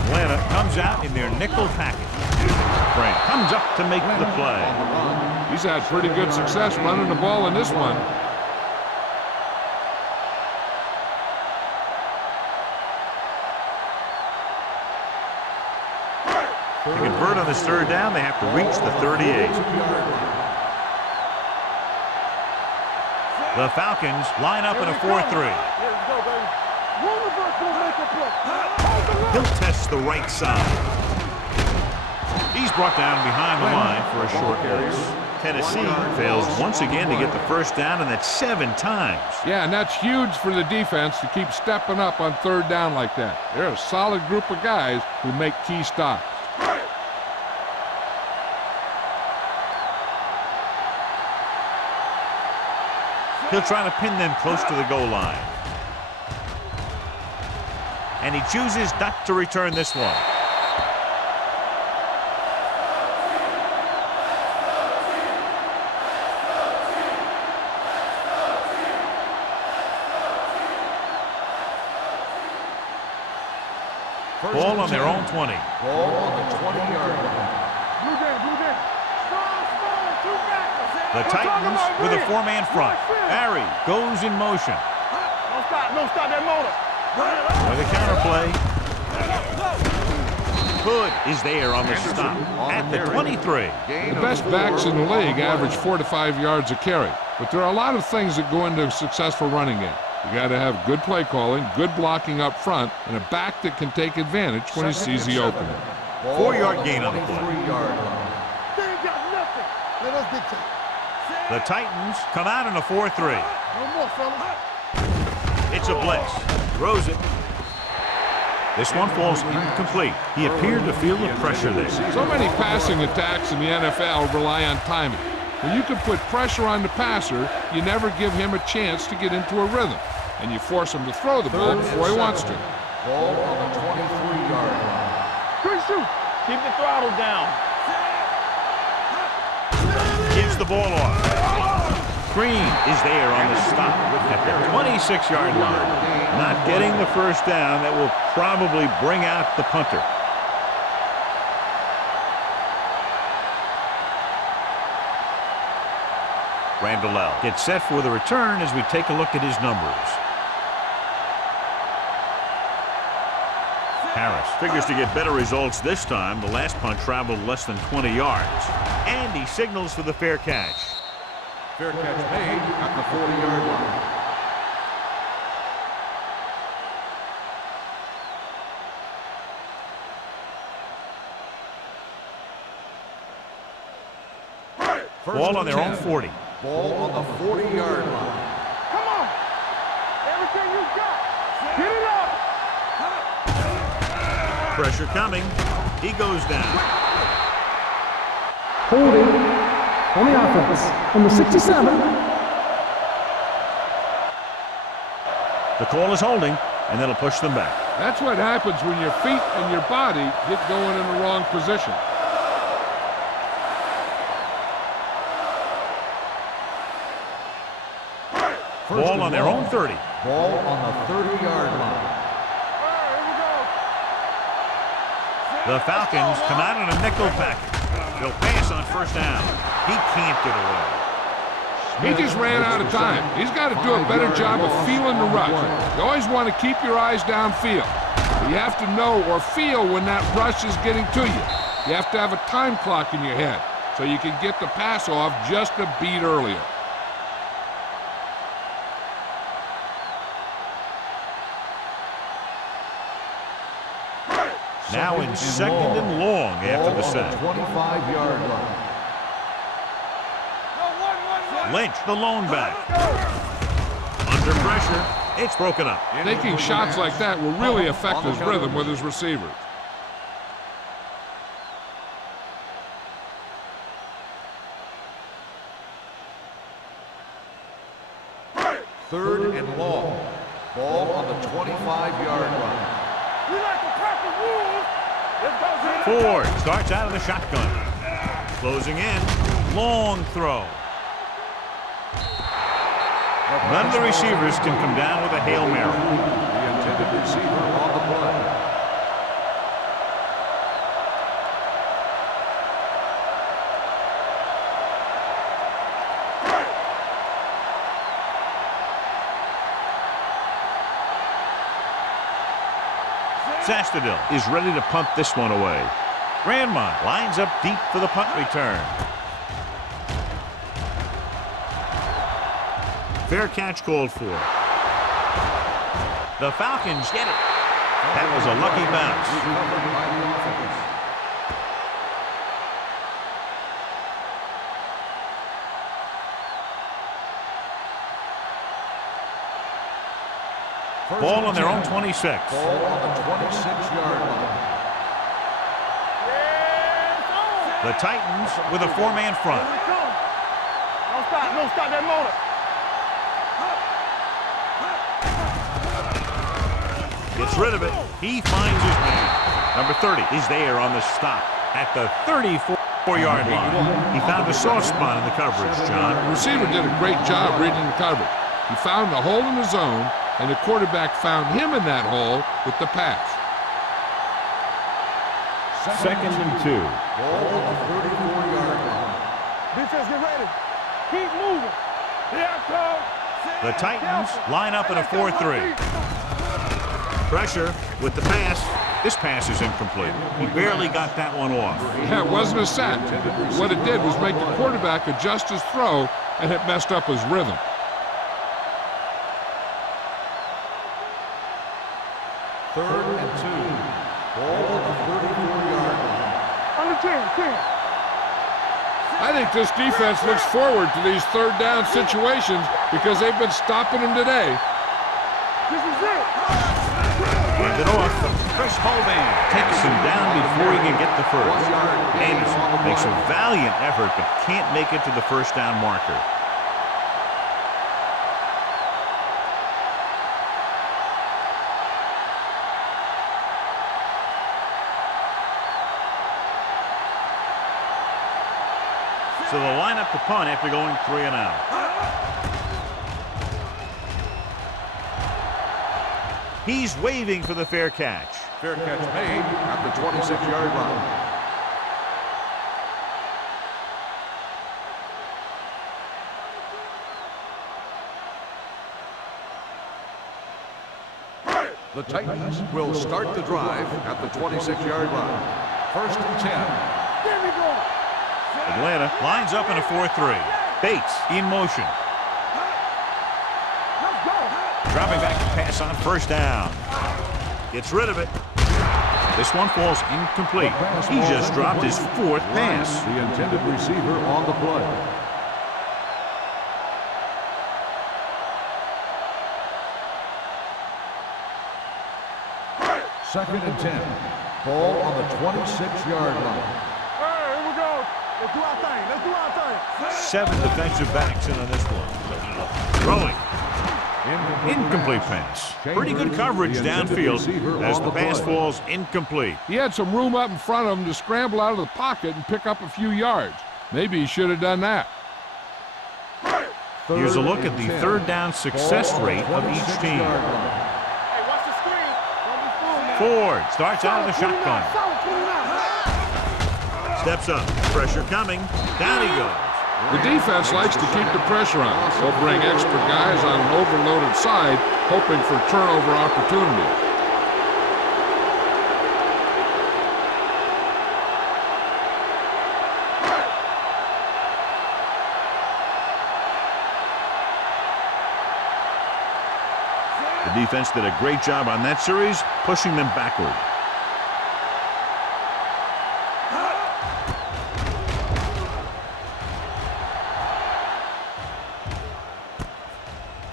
Atlanta comes out in their nickel package. Frank comes up to make the play. He's had pretty good success running the ball in this one. To convert on this third down, they have to reach the 38. The Falcons line up in a 4-3. He'll test the right side. He's brought down behind the line for a short loss. Tennessee fails once again to get the first down, and that's 7 times. Yeah, and that's huge for the defense to keep stepping up on third down like that. They're a solid group of guys who make key stops. He'll try to pin them close to the goal line. And he chooses not to return this one. Ball on their own 20. Ball on the 20-yard line. The Titans with a 4-man front. Barry goes in motion. Don't stop that motor. With a counterplay. Hood is there on the stop at the 23. The best backs in the league average 4 to 5 yards a carry. But there are a lot of things that go into a successful running game. You got to have good play calling, good blocking up front, and a back that can take advantage when he sees the opening. 4-yard gain on the play. 3-yard line. They ain't got nothing. Let us big time. The Titans come out in a 4-3. No more, fellas. It's a blitz. Throws it. This one falls incomplete. He appeared to feel the pressure there. So many passing attacks in the NFL rely on timing. When you can put pressure on the passer, you never give him a chance to get into a rhythm. And you force him to throw the ball before he wants to. Ball on the 23-yard line. shoot. Keep the throttle down. Gives the ball off. Green is there on the stop at the 26-yard line. Not getting the first down. That will probably bring out the punter. Randall gets set for the return as we take a look at his numbers. Harris figures to get better results this time. The last punt traveled less than 20 yards. And he signals for the fair catch. Fair catch made at the 40-yard line. Ball on their own 40. Ball on the 40-yard line. Come on. Everything you got. Get it up. Pressure coming. He goes down. Holding on the offense on the 67. The call is holding, and that'll push them back. That's what happens when your feet and your body get going in the wrong position. Ball on their own 30. Ball on the 30-yard line. The Falcons come out in a nickel package. They'll pass on first down. He can't get away. He just ran out of time. He's got to do a better job of feeling the rush. You always want to keep your eyes downfield. You have to know or feel when that rush is getting to you. You have to have a time clock in your head so you can get the pass off just a beat earlier. Now in second and long after the sack. 25-yard line. Lynch, the lone back. Under pressure, it's broken up. Taking shots like that will really affect his rhythm with his receivers. Third and long. Ball on the 25-yard line. We like to practice rules. Ford starts out of the shotgun. Closing in. Long throw. None of the receivers can come down with a Hail Mary. The intended receiver on the play. Sastadil is ready to punt this one away. Grandma lines up deep for the punt return. Fair catch called for. The Falcons get it. That was a lucky bounce. Ball on their own 26. Ball on the 26-yard line. The Titans with a four-man front. Don't stop that motor. Gets rid of it. He finds his man. Number 30 is there on the stop at the 34-yard line. He found a soft spot in the coverage, John. The receiver did a great job reading the coverage. He found the hole in the zone, and the quarterback found him in that hole with the pass. Second and 2. Ball on the 34-yard line. Defense, get ready. Keep moving. Here comes. The Titans line up in a 4-3. Pressure with the pass. This pass is incomplete. He barely got that one off. Yeah, it wasn't a sack. What it did was make the quarterback adjust his throw, and it messed up his rhythm. Third and 2. Ball on the 34-yard line. Under 10. I think this defense looks forward to these third down situations because they've been stopping them today. This is it. Hand it off. Chris Holman takes him down before he can get the first. Anderson makes a valiant effort but can't make it to the first down marker. So they'll line up to punt after going 3 and out. He's waving for the fair catch. Fair catch made at the 26-yard line. The Titans will start the drive at the 26-yard line. 1st and 10. There we go. Atlanta lines up in a 4-3. Bates in motion. Let's go. Dropping back to pass on 1st down. Gets rid of it. This one falls incomplete. He just dropped his 4th pass. The intended receiver on the play. 2nd and 10. Ball on the 26-yard line. Hey, here we go. Let's do our thing. Let's do our thing. 7 defensive backs in on this one. Throwing. Incomplete pass. Pretty good coverage downfield as the pass falls incomplete. He had some room up in front of him to scramble out of the pocket and pick up a few yards. Maybe he should have done that. Here's a look at the 3rd down success rate of each team. Hey, watch the screen. Don't be fooled now. Ford starts out of the shotgun. Solid 29. Steps up. Pressure coming. Down he goes. The defense likes to keep the pressure on. They'll bring extra guys on an overloaded side, hoping for turnover opportunities. The defense did a great job on that series, pushing them backward.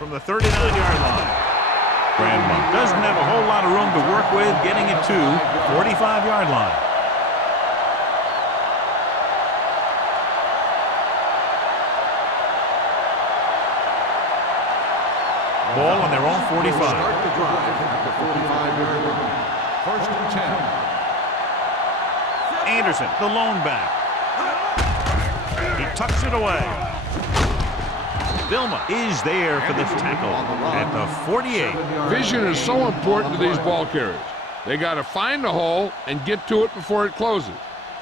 From the 39-yard line. Grandma doesn't have a whole lot of room to work with, getting it to the 45-yard line. Ball on their own 45. Start the drive at the 45-yard line. 1st and 10. Anderson, the lone back. He tucks it away. Vilma is there for the tackle at the 48. Vision is so important to these ball carriers. They got to find the hole and get to it before it closes.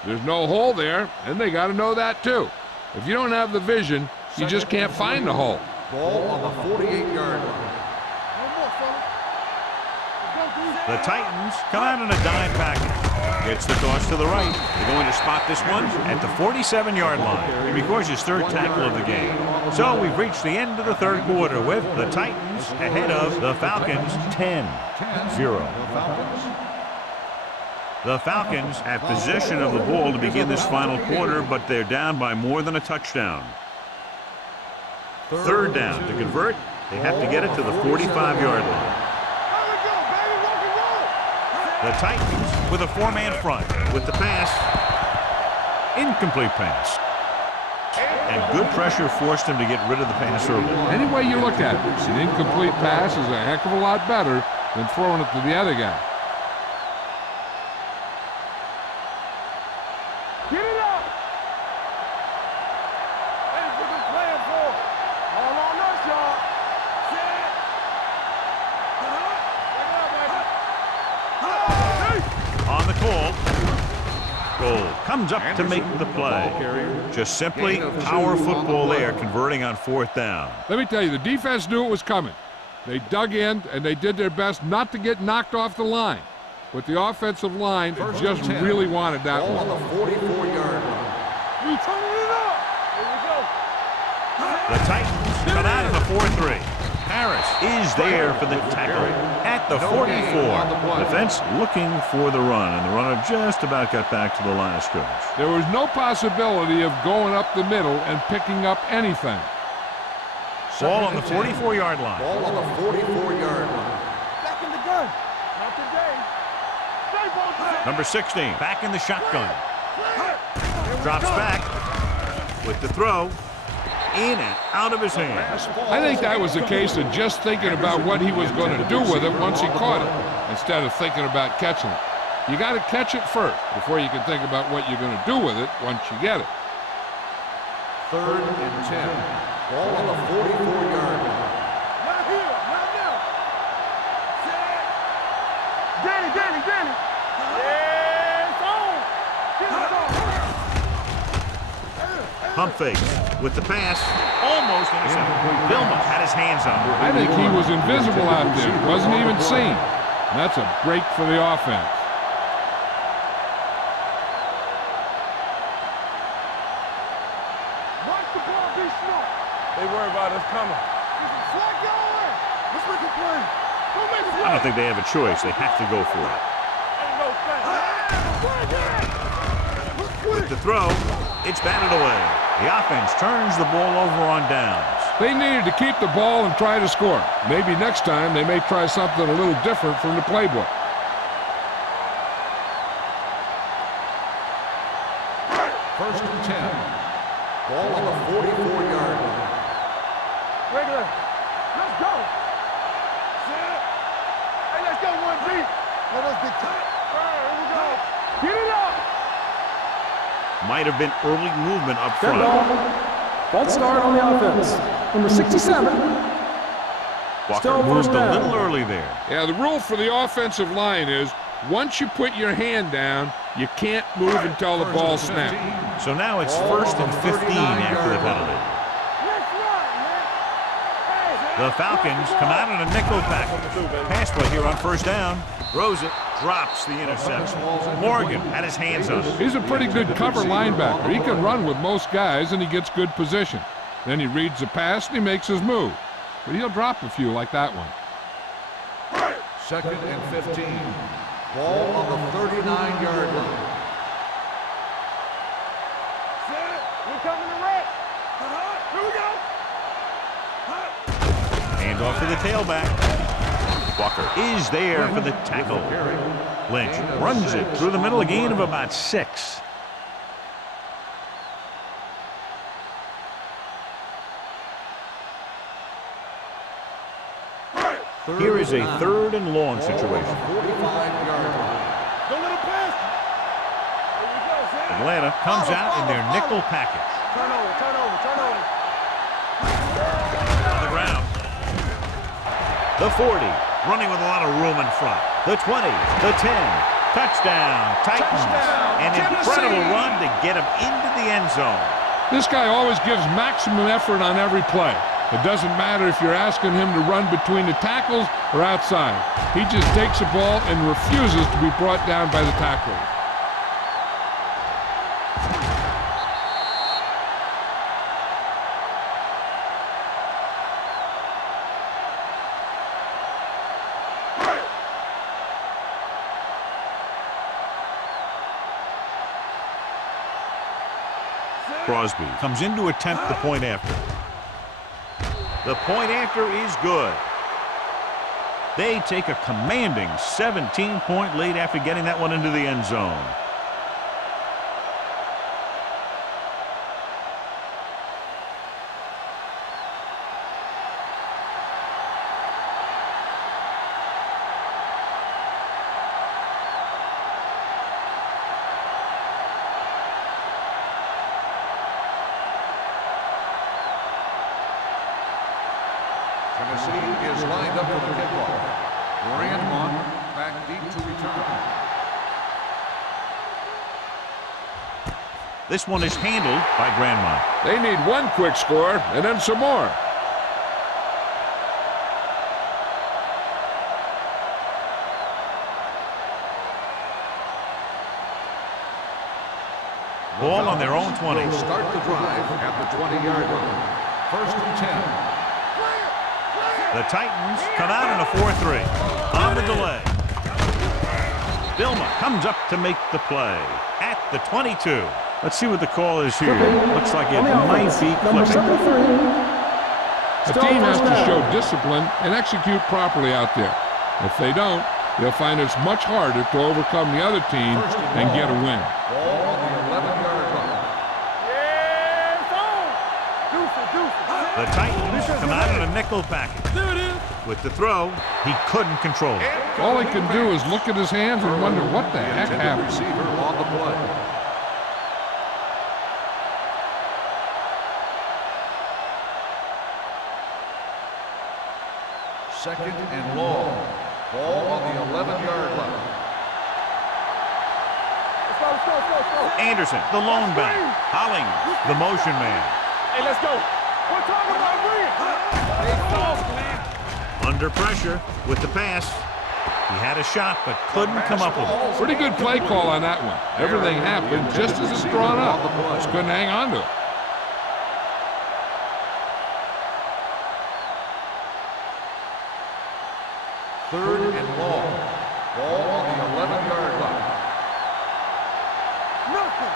There's no hole there, and they got to know that too. If you don't have the vision, you just can't find the hole. Ball on the 48-yard line. The Titans come out in a dime package. Gets the toss to the right. They're going to spot this one at the 47-yard line. It records his 3rd tackle of the game. So we've reached the end of the 3rd quarter with the Titans ahead of the Falcons 10-0. The Falcons have possession of the ball to begin this final quarter, but they're down by more than a touchdown. 3rd down. To convert, they have to get it to the 45-yard line. The Titans with a 4-man front with the pass. Incomplete pass. And good pressure forced him to get rid of the pass early. Any way you look at it, an incomplete pass is a heck of a lot better than throwing it to the other guy. Get it up. Hey, what you playing for? All on us, y'all. On the call. Goal comes up to make the play. Just simply power football there, converting on 4th down. Let me tell you, the defense knew it was coming. They dug in, and they did their best not to get knocked off the line. But the offensive line just really wanted that Ball one. on the 44-yard line. We turning it up. Here we go. The Titans come out in the 4-3. Harris is there for the tackle at the 44. Defense looking for the run, and the runner just about got back to the line of scrimmage. There was no possibility of going up the middle and picking up anything. Ball on the 44-yard line. Ball on the 44-yard line. Back in the gun. Not today. Stay both. Number 16 back in the shotgun. Drops back with the throw. In and out of his hand. I think that was a case of just thinking about what he was going to do with it once he caught it, instead of thinking about catching it. You got to catch it first before you can think about what you're going to do with it once you get it. 3rd and 10. Ball on the 44-yard line. Not here, not now. Set. Danny. Yeah, it's on. Get it on. Pump fake with the pass. Almost intercepted. Vilma had his hands on him. I think he was invisible out there. Wasn't even seen. That's a break for the offense. Watch the ball be smart. They worry about us coming. Flag going. Let's make a play. Go make a play. I don't think they have a choice. They have to go for it. Ain't no thing. With the throw, it's batted away. The offense turns the ball over on downs. They needed to keep the ball and try to score. Maybe next time they may try something a little different from the playbook. First and 10. Ball on the 44-yard line. Regular. Let's go. Set. Hey, let's go 1 deep. Let us get tight. All right, here we go. Get it up. Might have been early movement up Dead front. ball. False start on the offense. Number 67. Walker Still moved first a down. little early there. Yeah, the rule for the offensive line is once you put your hand down, you can't move until the ball snaps. So now it's 1st and 15 after the penalty. Let's run, man. Hey, The Falcons come out in a nickel package. Pass play here on 1st down. Throws it, drops the interception. Morgan had his hands on it. He's a pretty good cover linebacker. He can run with most guys, and he gets good position. Then he reads the pass, and he makes his move. But he'll drop a few like that one. 2nd and 15. Ball on the 39-yard line. set. We coming to wreck. Here we go. Hand off to the tailback. Walker is there for the tackle. Lynch runs it through the middle, a gain of about 6. Here is a 3rd and long situation. 45-yard line. Don't let him pass. Here we go, set. Atlanta comes out in their nickel package. Turn over. On the ground. The 40, running with a lot of room in front. The 20, the 10, touchdown, Titans. An incredible run to get him into the end zone. This guy always gives maximum effort on every play. It doesn't matter if you're asking him to run between the tackles or outside. He just takes the ball and refuses to be brought down by the tackler. Crosby comes in to attempt the point after. The point after is good. They take a commanding 17-point lead after getting that one into the end zone. Tennessee is lined up for the kickoff. Grant on, back deep to return. This one is handled by Grandma. They need one quick score and then some more. Ball on their own 20. Will start the drive at the 20-yard line. 1st and 10. The Titans come out in a 4-3. On the delay. Vilma comes up to make the play at the 22. Let's see what the call is here. Looks like it On the might offense, be number clipping. 73. A Still team has first to down. show discipline and execute properly out there. If they don't, they'll find it's much harder to overcome the other team and get a win. Ball on the 11-yard line. Yeah, it's on. Deuce it. The Titans come out in a nickel package. There it is. With the throw, he couldn't control it. All he can do is look at his hands and wonder what the heck Intended happened. receiver on the play. Second and long. Ball on the 11-yard line. Let's go. Anderson, the lone back. Hollings, the motion man. Hey, let's go. We're talking about Under pressure with the pass. He had a shot, but couldn't come up with it. Pretty good play call on that one. Everything happened just as it's drawn up. Just couldn't hang on to it. Third and long. Ball on the 11-yard line. nothing.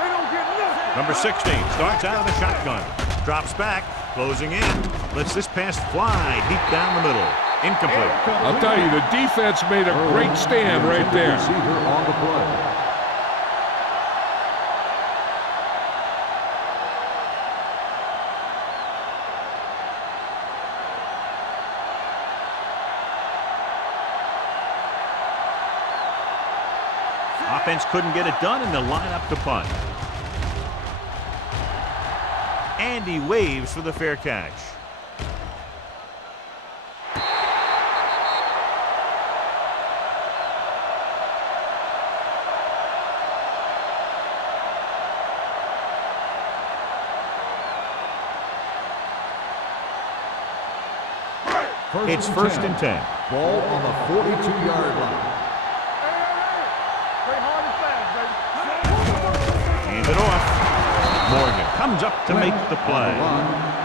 They don't get nothing. Number 16 starts out of the shotgun. Drops back, closing in. Lets this pass fly deep down the middle. Incomplete. I'll tell you, the defense made a great stand right there. Receiver on the play. Offense couldn't get it done, and they'll line up to punt. And he waves for the fair catch. It's first and 10. Ball on the 42-yard line. Play hard and fast, baby. Hand it off. Morgan comes up to make the play.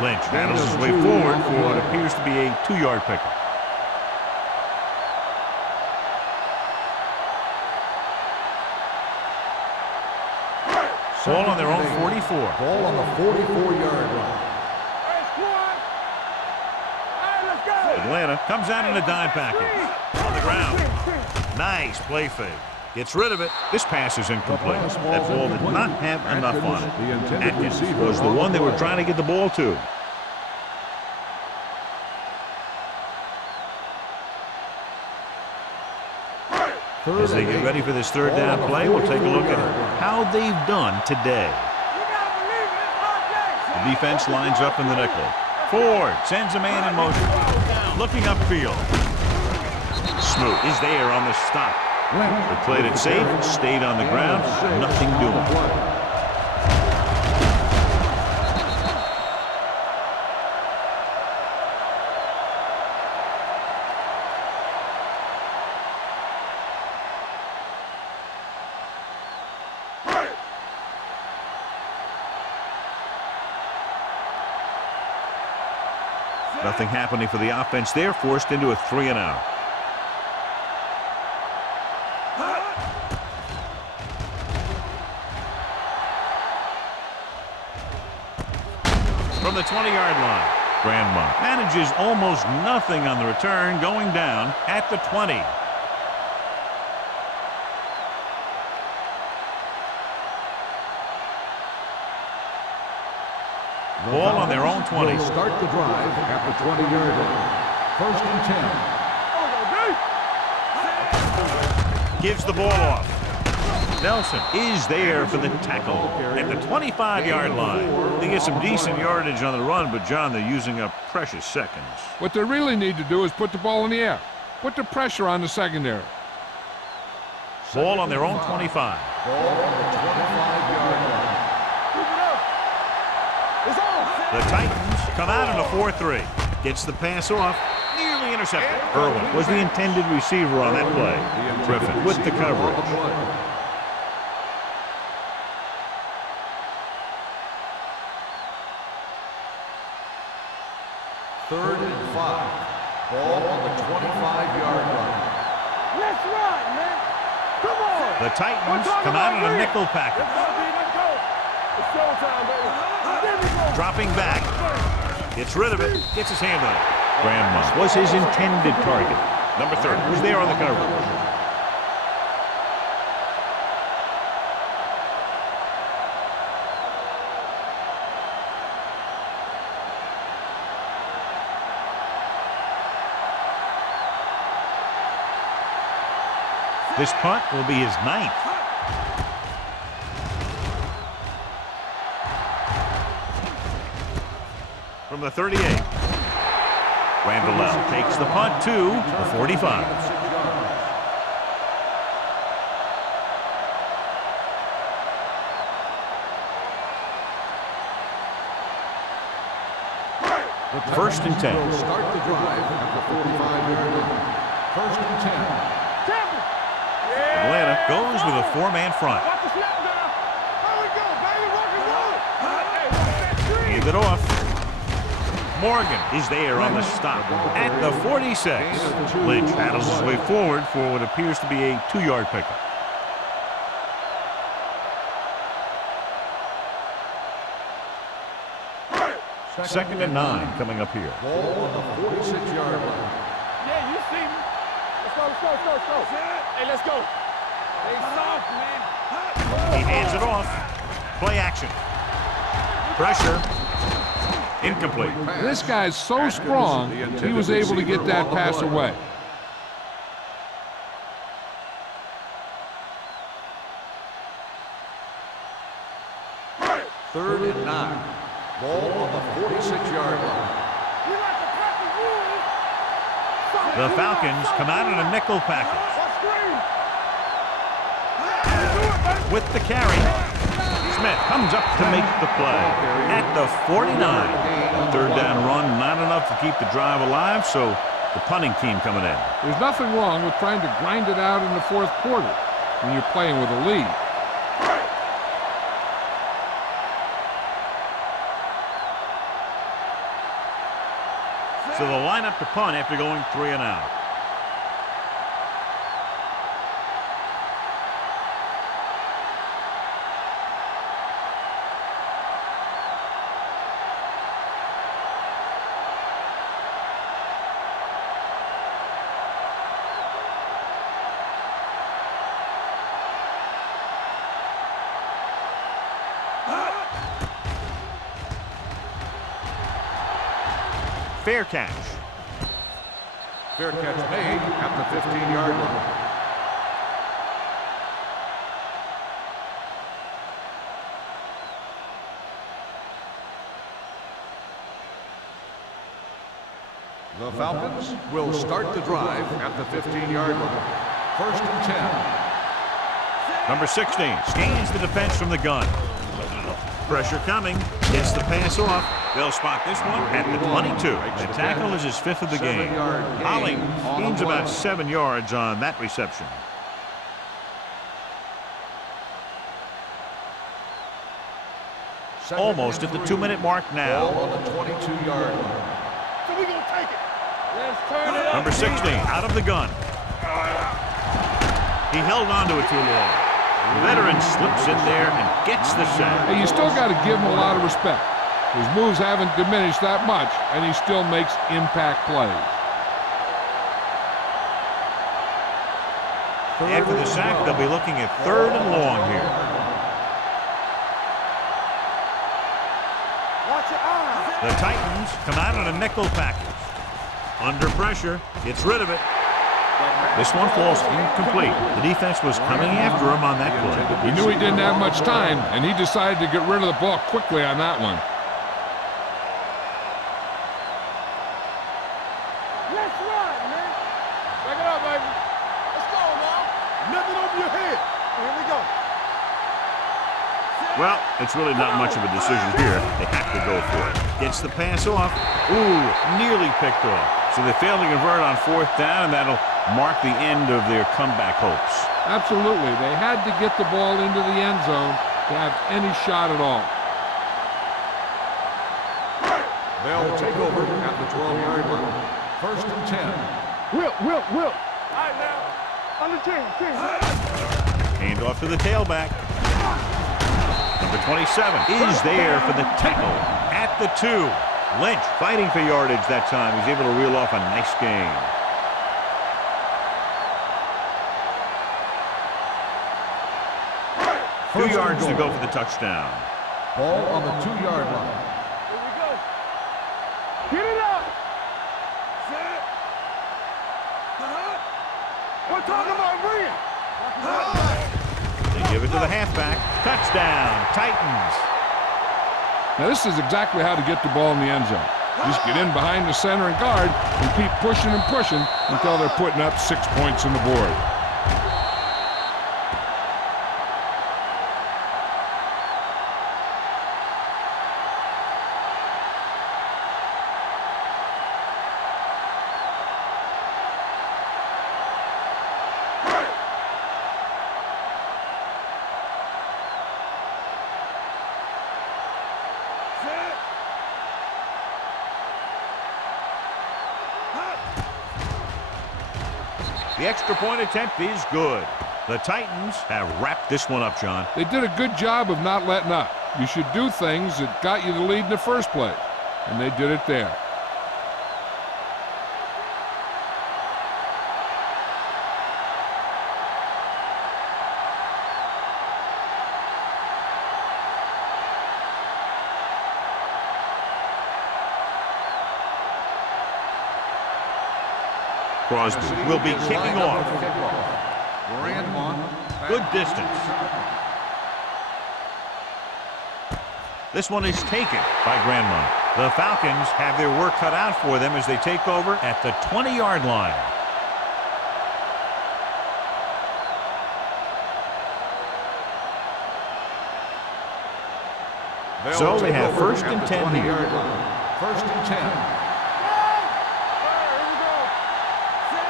Lynch handles his way forward for what appears to be a 2-yard pickup. Ball on their own 44. Ball on the 44-yard line. Hey, squad. Hey, let's go. Atlanta comes out in a dime package. On the ground. Nice play fake. Gets rid of it. This pass is incomplete. That ball did not have enough on it. Atkins was the one they were trying to get the ball to. As they get ready for this third down play, we'll take a look at how they've done today. The defense lines up in the nickel. Ford sends a man in motion. Looking upfield. Smoot is there on the stop. They played it safe, stayed on the ground, nothing doing. Nothing happening for the offense there, forced into a 3-and-out. From the 20-yard line, Grandma manages almost nothing on the return, going down at the 20. Ball on their own 20. Will start the drive at the 20-yard line. First and 10. Gives the ball off. Nelson is there for the tackle at the 25-yard line. They get some decent yardage on the run, but, John, they're using up precious seconds. What they really need to do is put the ball in the air. Put the pressure on the secondary. Ball on their own 25. Ball on the 25-yard line. The Titans come out in a 4-3. Gets the pass off. Nearly intercepted. Irwin was the intended receiver on that play. Griffin with the coverage. Third and 5. Ball on the 25-yard line. Let's run, man. Come on. The Titans come out in a nickel package. Let's go. It's showtime, baby. There we go. Dropping back. Gets rid of it. Gets his hand on it. Grandma was his intended target. Number 30 was there on the coverage. This punt will be his 9th. From the 38. Randall takes the punt to the 45. First and 10. Will start the drive at the 45-yard line. First and 10. Atlanta goes with a four-man front. Watch the snap now. There we go, baby. Rock and roll. Hand it off. Morgan is there on the stop at the 46. Lynch battles his way forward for what appears to be a 2-yard pickup. Second and 9 coming up here. Ball on the 46-yard line. Yeah, you see me. Let's go. Hey, let's go. Hey, soft, man. He hands it off. Play action. Pressure. Incomplete. This guy's so strong, he was able to get that pass away. Third and 9. Ball on the 46-yard line. The Falcons come out in a nickel package. With the carry, Smith comes up to make the play at the 49. Third down run, not enough to keep the drive alive, so the punting team coming in. There's nothing wrong with trying to grind it out in the fourth quarter when you're playing with a lead. So they'll line up to punt after going 3 and out. Fair catch. Fair catch made at the 15-yard line. The Falcons will start the drive at the 15-yard line. First and 10. Number 16 scans the defense from the gun. Pressure coming. Gets the pass off. They'll spot this one at the 22. The tackle is his 5th of the game. Holly gains about 7 yards on that reception. Almost at the 2-minute mark now. Ball on the 22-yard line. So we gonna take it. Let's turn it up. Number 16 out of the gun. He held on to it too long. The veteran slips in there and gets the sack. Hey, you still got to give him a lot of respect. His moves haven't diminished that much, and he still makes impact plays. After the sack, they'll be looking at 3rd and long here. Watch your eyes. The Titans come out in a nickel package. Under pressure, gets rid of it. This one falls incomplete. The defense was coming after him on that play. He knew he didn't have much time, and he decided to get rid of the ball quickly on that one. Let's run, man. Back it up, baby. Let's go, now. Nothing over your head. Here we go. Well, it's really not much of a decision here. They have to go for it. Gets the pass off. Ooh, nearly picked off. So they fail to convert on 4th down, and that'll mark the end of their comeback hopes. Absolutely. They had to get the ball into the end zone to have any shot at all. They'll take over at the 12-yard line. First and 10. Whip. All right, now. On the team. Hand off to the tailback. Number 27 is there for the tackle at the 2. Lynch fighting for yardage that time. He's able to reel off a nice gain. Two yards to go for the touchdown. Ball on the 2-yard line. Here we go. Get it up. We're talking about bringing. They give it to the halfback. Touchdown, Titans. Now, this is exactly how to get the ball in the end zone. Just get in behind the center and guard and keep pushing and pushing until they're putting up 6 points on the board. The extra point attempt is good. The Titans have wrapped this one up, John. They did a good job of not letting up. You should do things that got you the lead in the first place, and they did it there. Crosby will be kicking off. Good distance. This one is taken by Grandma. The Falcons have their work cut out for them as they take over at the 20-yard line. So they have first and 10 here. First and 10.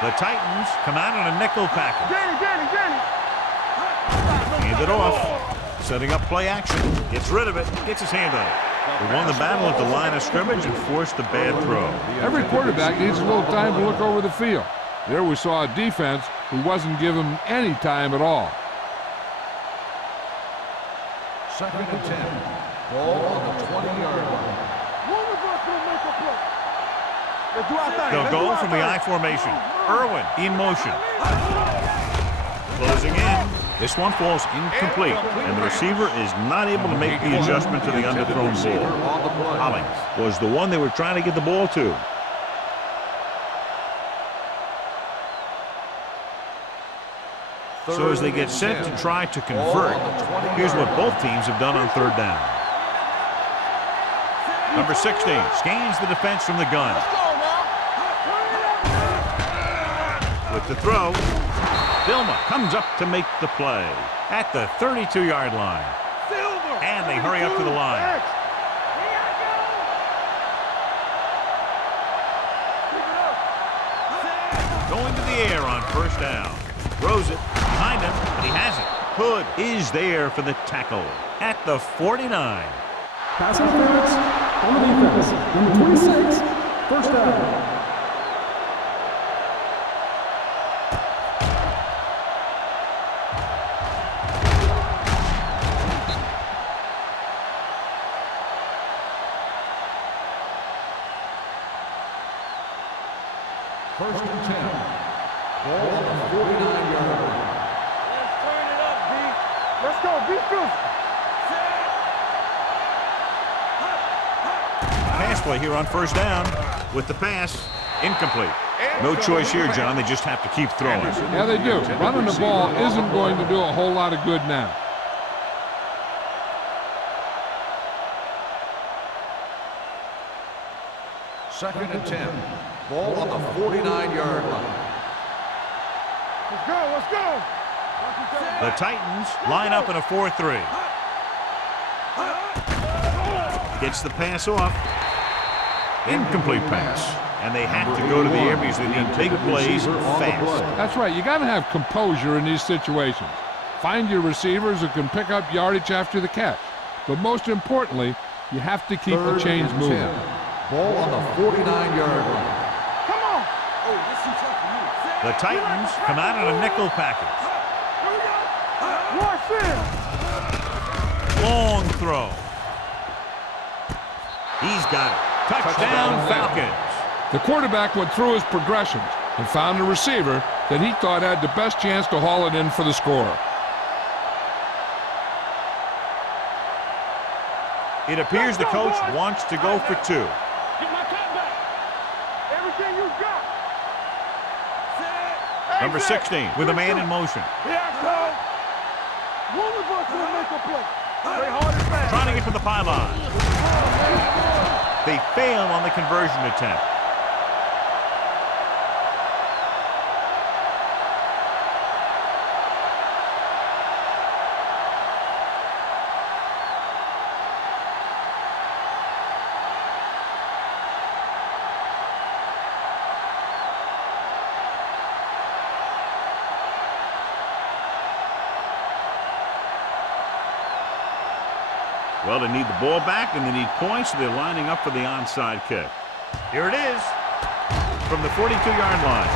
The Titans come out on a nickel package. Hand it off. Setting up play action. Gets rid of it. Gets his hand on it. They won the battle at the line of scrimmage and forced a bad throw. Every quarterback needs a little time to look over the field. There we saw a defense who wasn't given any time at all. Second and 10. Ball on the 20-yard line. They'll go from the I formation. Irwin in motion. Closing in. This one falls incomplete, and the receiver is not able to make the adjustment to the underthrown ball. Hollings was the one they were trying to get the ball to. So as they get set to try to convert, here's what both teams have done on third down. Number 16 scans the defense from the gun. With the throw, Vilma comes up to make the play at the 32-yard line. And they hurry up to the line. Going to the air on first down. Throws it behind him, but he has it. Hood is there for the tackle at the 49. Pass interference on the defense. Number 26, first down. First and 10. Ball on the 49-yard line. Let's turn it up, B. Let's go, B. Pass play here on first down with the pass incomplete. No choice here, John. They just have to keep throwing. Yeah, they do. Running the ball isn't going to do a whole lot of good now. Second and 10. Ball on the 49-yard line. Let's go, let's go. The Titans line up in a 4-3. Gets the pass off. Incomplete pass. And they have to go to the air because they need big plays fast. That's right. You got to have composure in these situations. Find your receivers who can pick up yardage after the catch. But most importantly, you have to keep the chains moving. Ball on the 49-yard line. Come on. The Titans come out in a nickel package. Watch this. Long throw. He's got it. Touchdown, Falcons. The quarterback went through his progressions and found a receiver that he thought had the best chance to haul it in for the score. It appears the coach wants to go for two. Get my cat back. Everything you got. Number 16 with a man in motion. Here I come. One of us will make a play. Play hard and fast. Trying to get to the pylon. They fail on the conversion attempt. Well, they need the ball back, and they need points, so they're lining up for the onside kick. Here it is from the 42-yard line.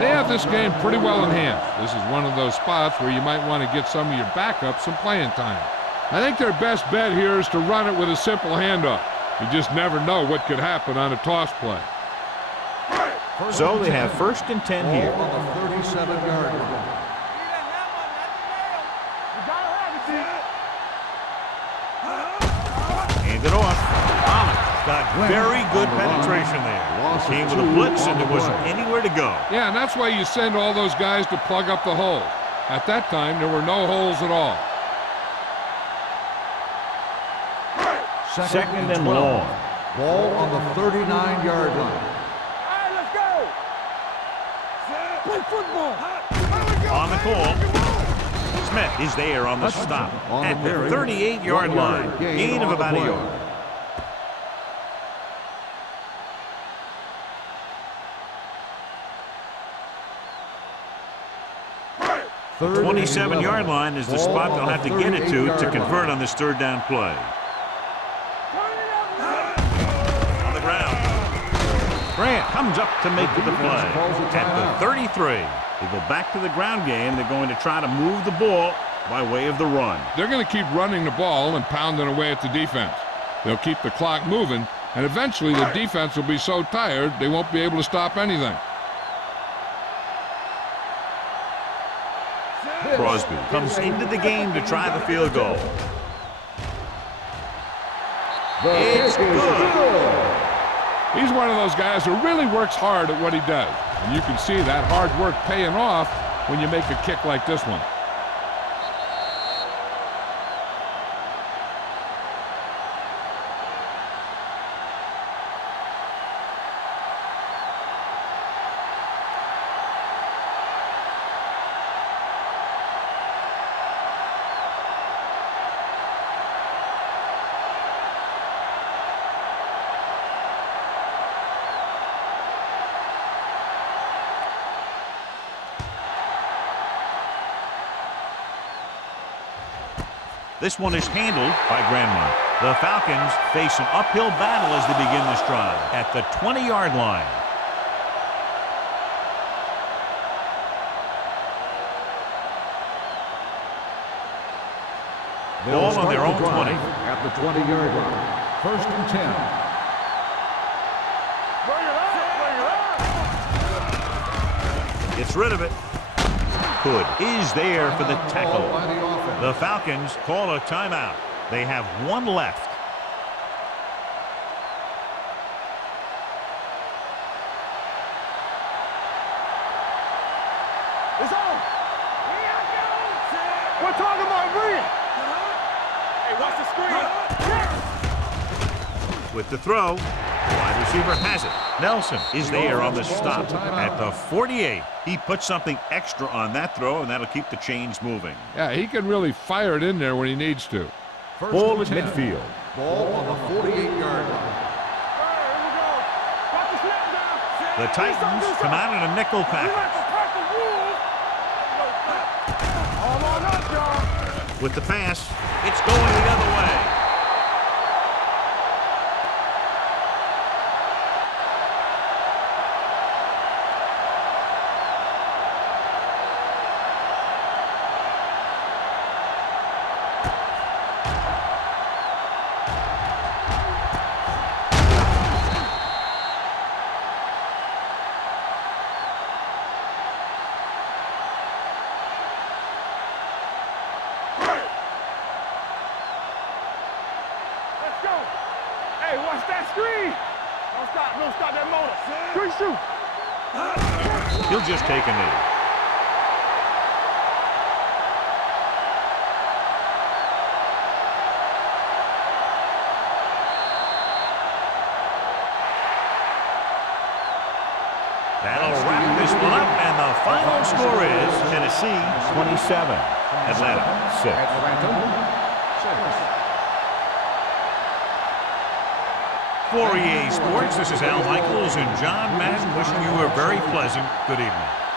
They have this game pretty well in hand. This is one of those spots where you might want to get some of your backups some playing time. I think their best bet here is to run it with a simple handoff. You just never know what could happen on a toss play. So they have 1st and 10 here. On the 37-yard line. Hand it off. Got very good penetration there. Came with a blitz, and there wasn't anywhere to go. Yeah, and that's why you send all those guys to plug up the holes. At that time, there were no holes at all. Second and long. Ball on the 39-yard line. All right, let's go. Play football. On the call. Smith is there on the stop at the 38-yard line. Gain of about a yard. The 27-yard line is the spot they'll have to get it to convert on this 3rd down play. On the ground. Grant comes up to make the play at the 33. They go back to the ground game. They're going to try to move the ball by way of the run. They're going to keep running the ball and pounding away at the defense. They'll keep the clock moving, and eventually the defense will be so tired they won't be able to stop anything. Crosby comes into the game to try the field goal. It's good. He's one of those guys who really works hard at what he does. And you can see that hard work paying off when you make a kick like this one. This one is handled by Grandma. The Falcons face an uphill battle as they begin this drive at the 20-yard line. Ball on their own 20. At the 20-yard line. 1st and 10. Gets rid of it. Hood is there for the tackle. The Falcons call a timeout. They have one left. It's on. We're talking about Bree. Hey, watch the screen. With the throw, the wide receiver has it. Nelson is there on the stop at the 48. He puts something extra on that throw, and that'll keep the chains moving. Yeah, he can really fire it in there when he needs to. Ball at midfield. Ball on the 48-yard line. The Titans come out in a nickel package. With the pass, it's going the other way. Hey, watch that screen. Don't stop that motor. Good shoot. He'll just take a knee. score is Tennessee 27, Atlanta 6. Atlanta 6. For EA Sports, this is Al Michaels and John Madden wishing you a very pleasant good evening.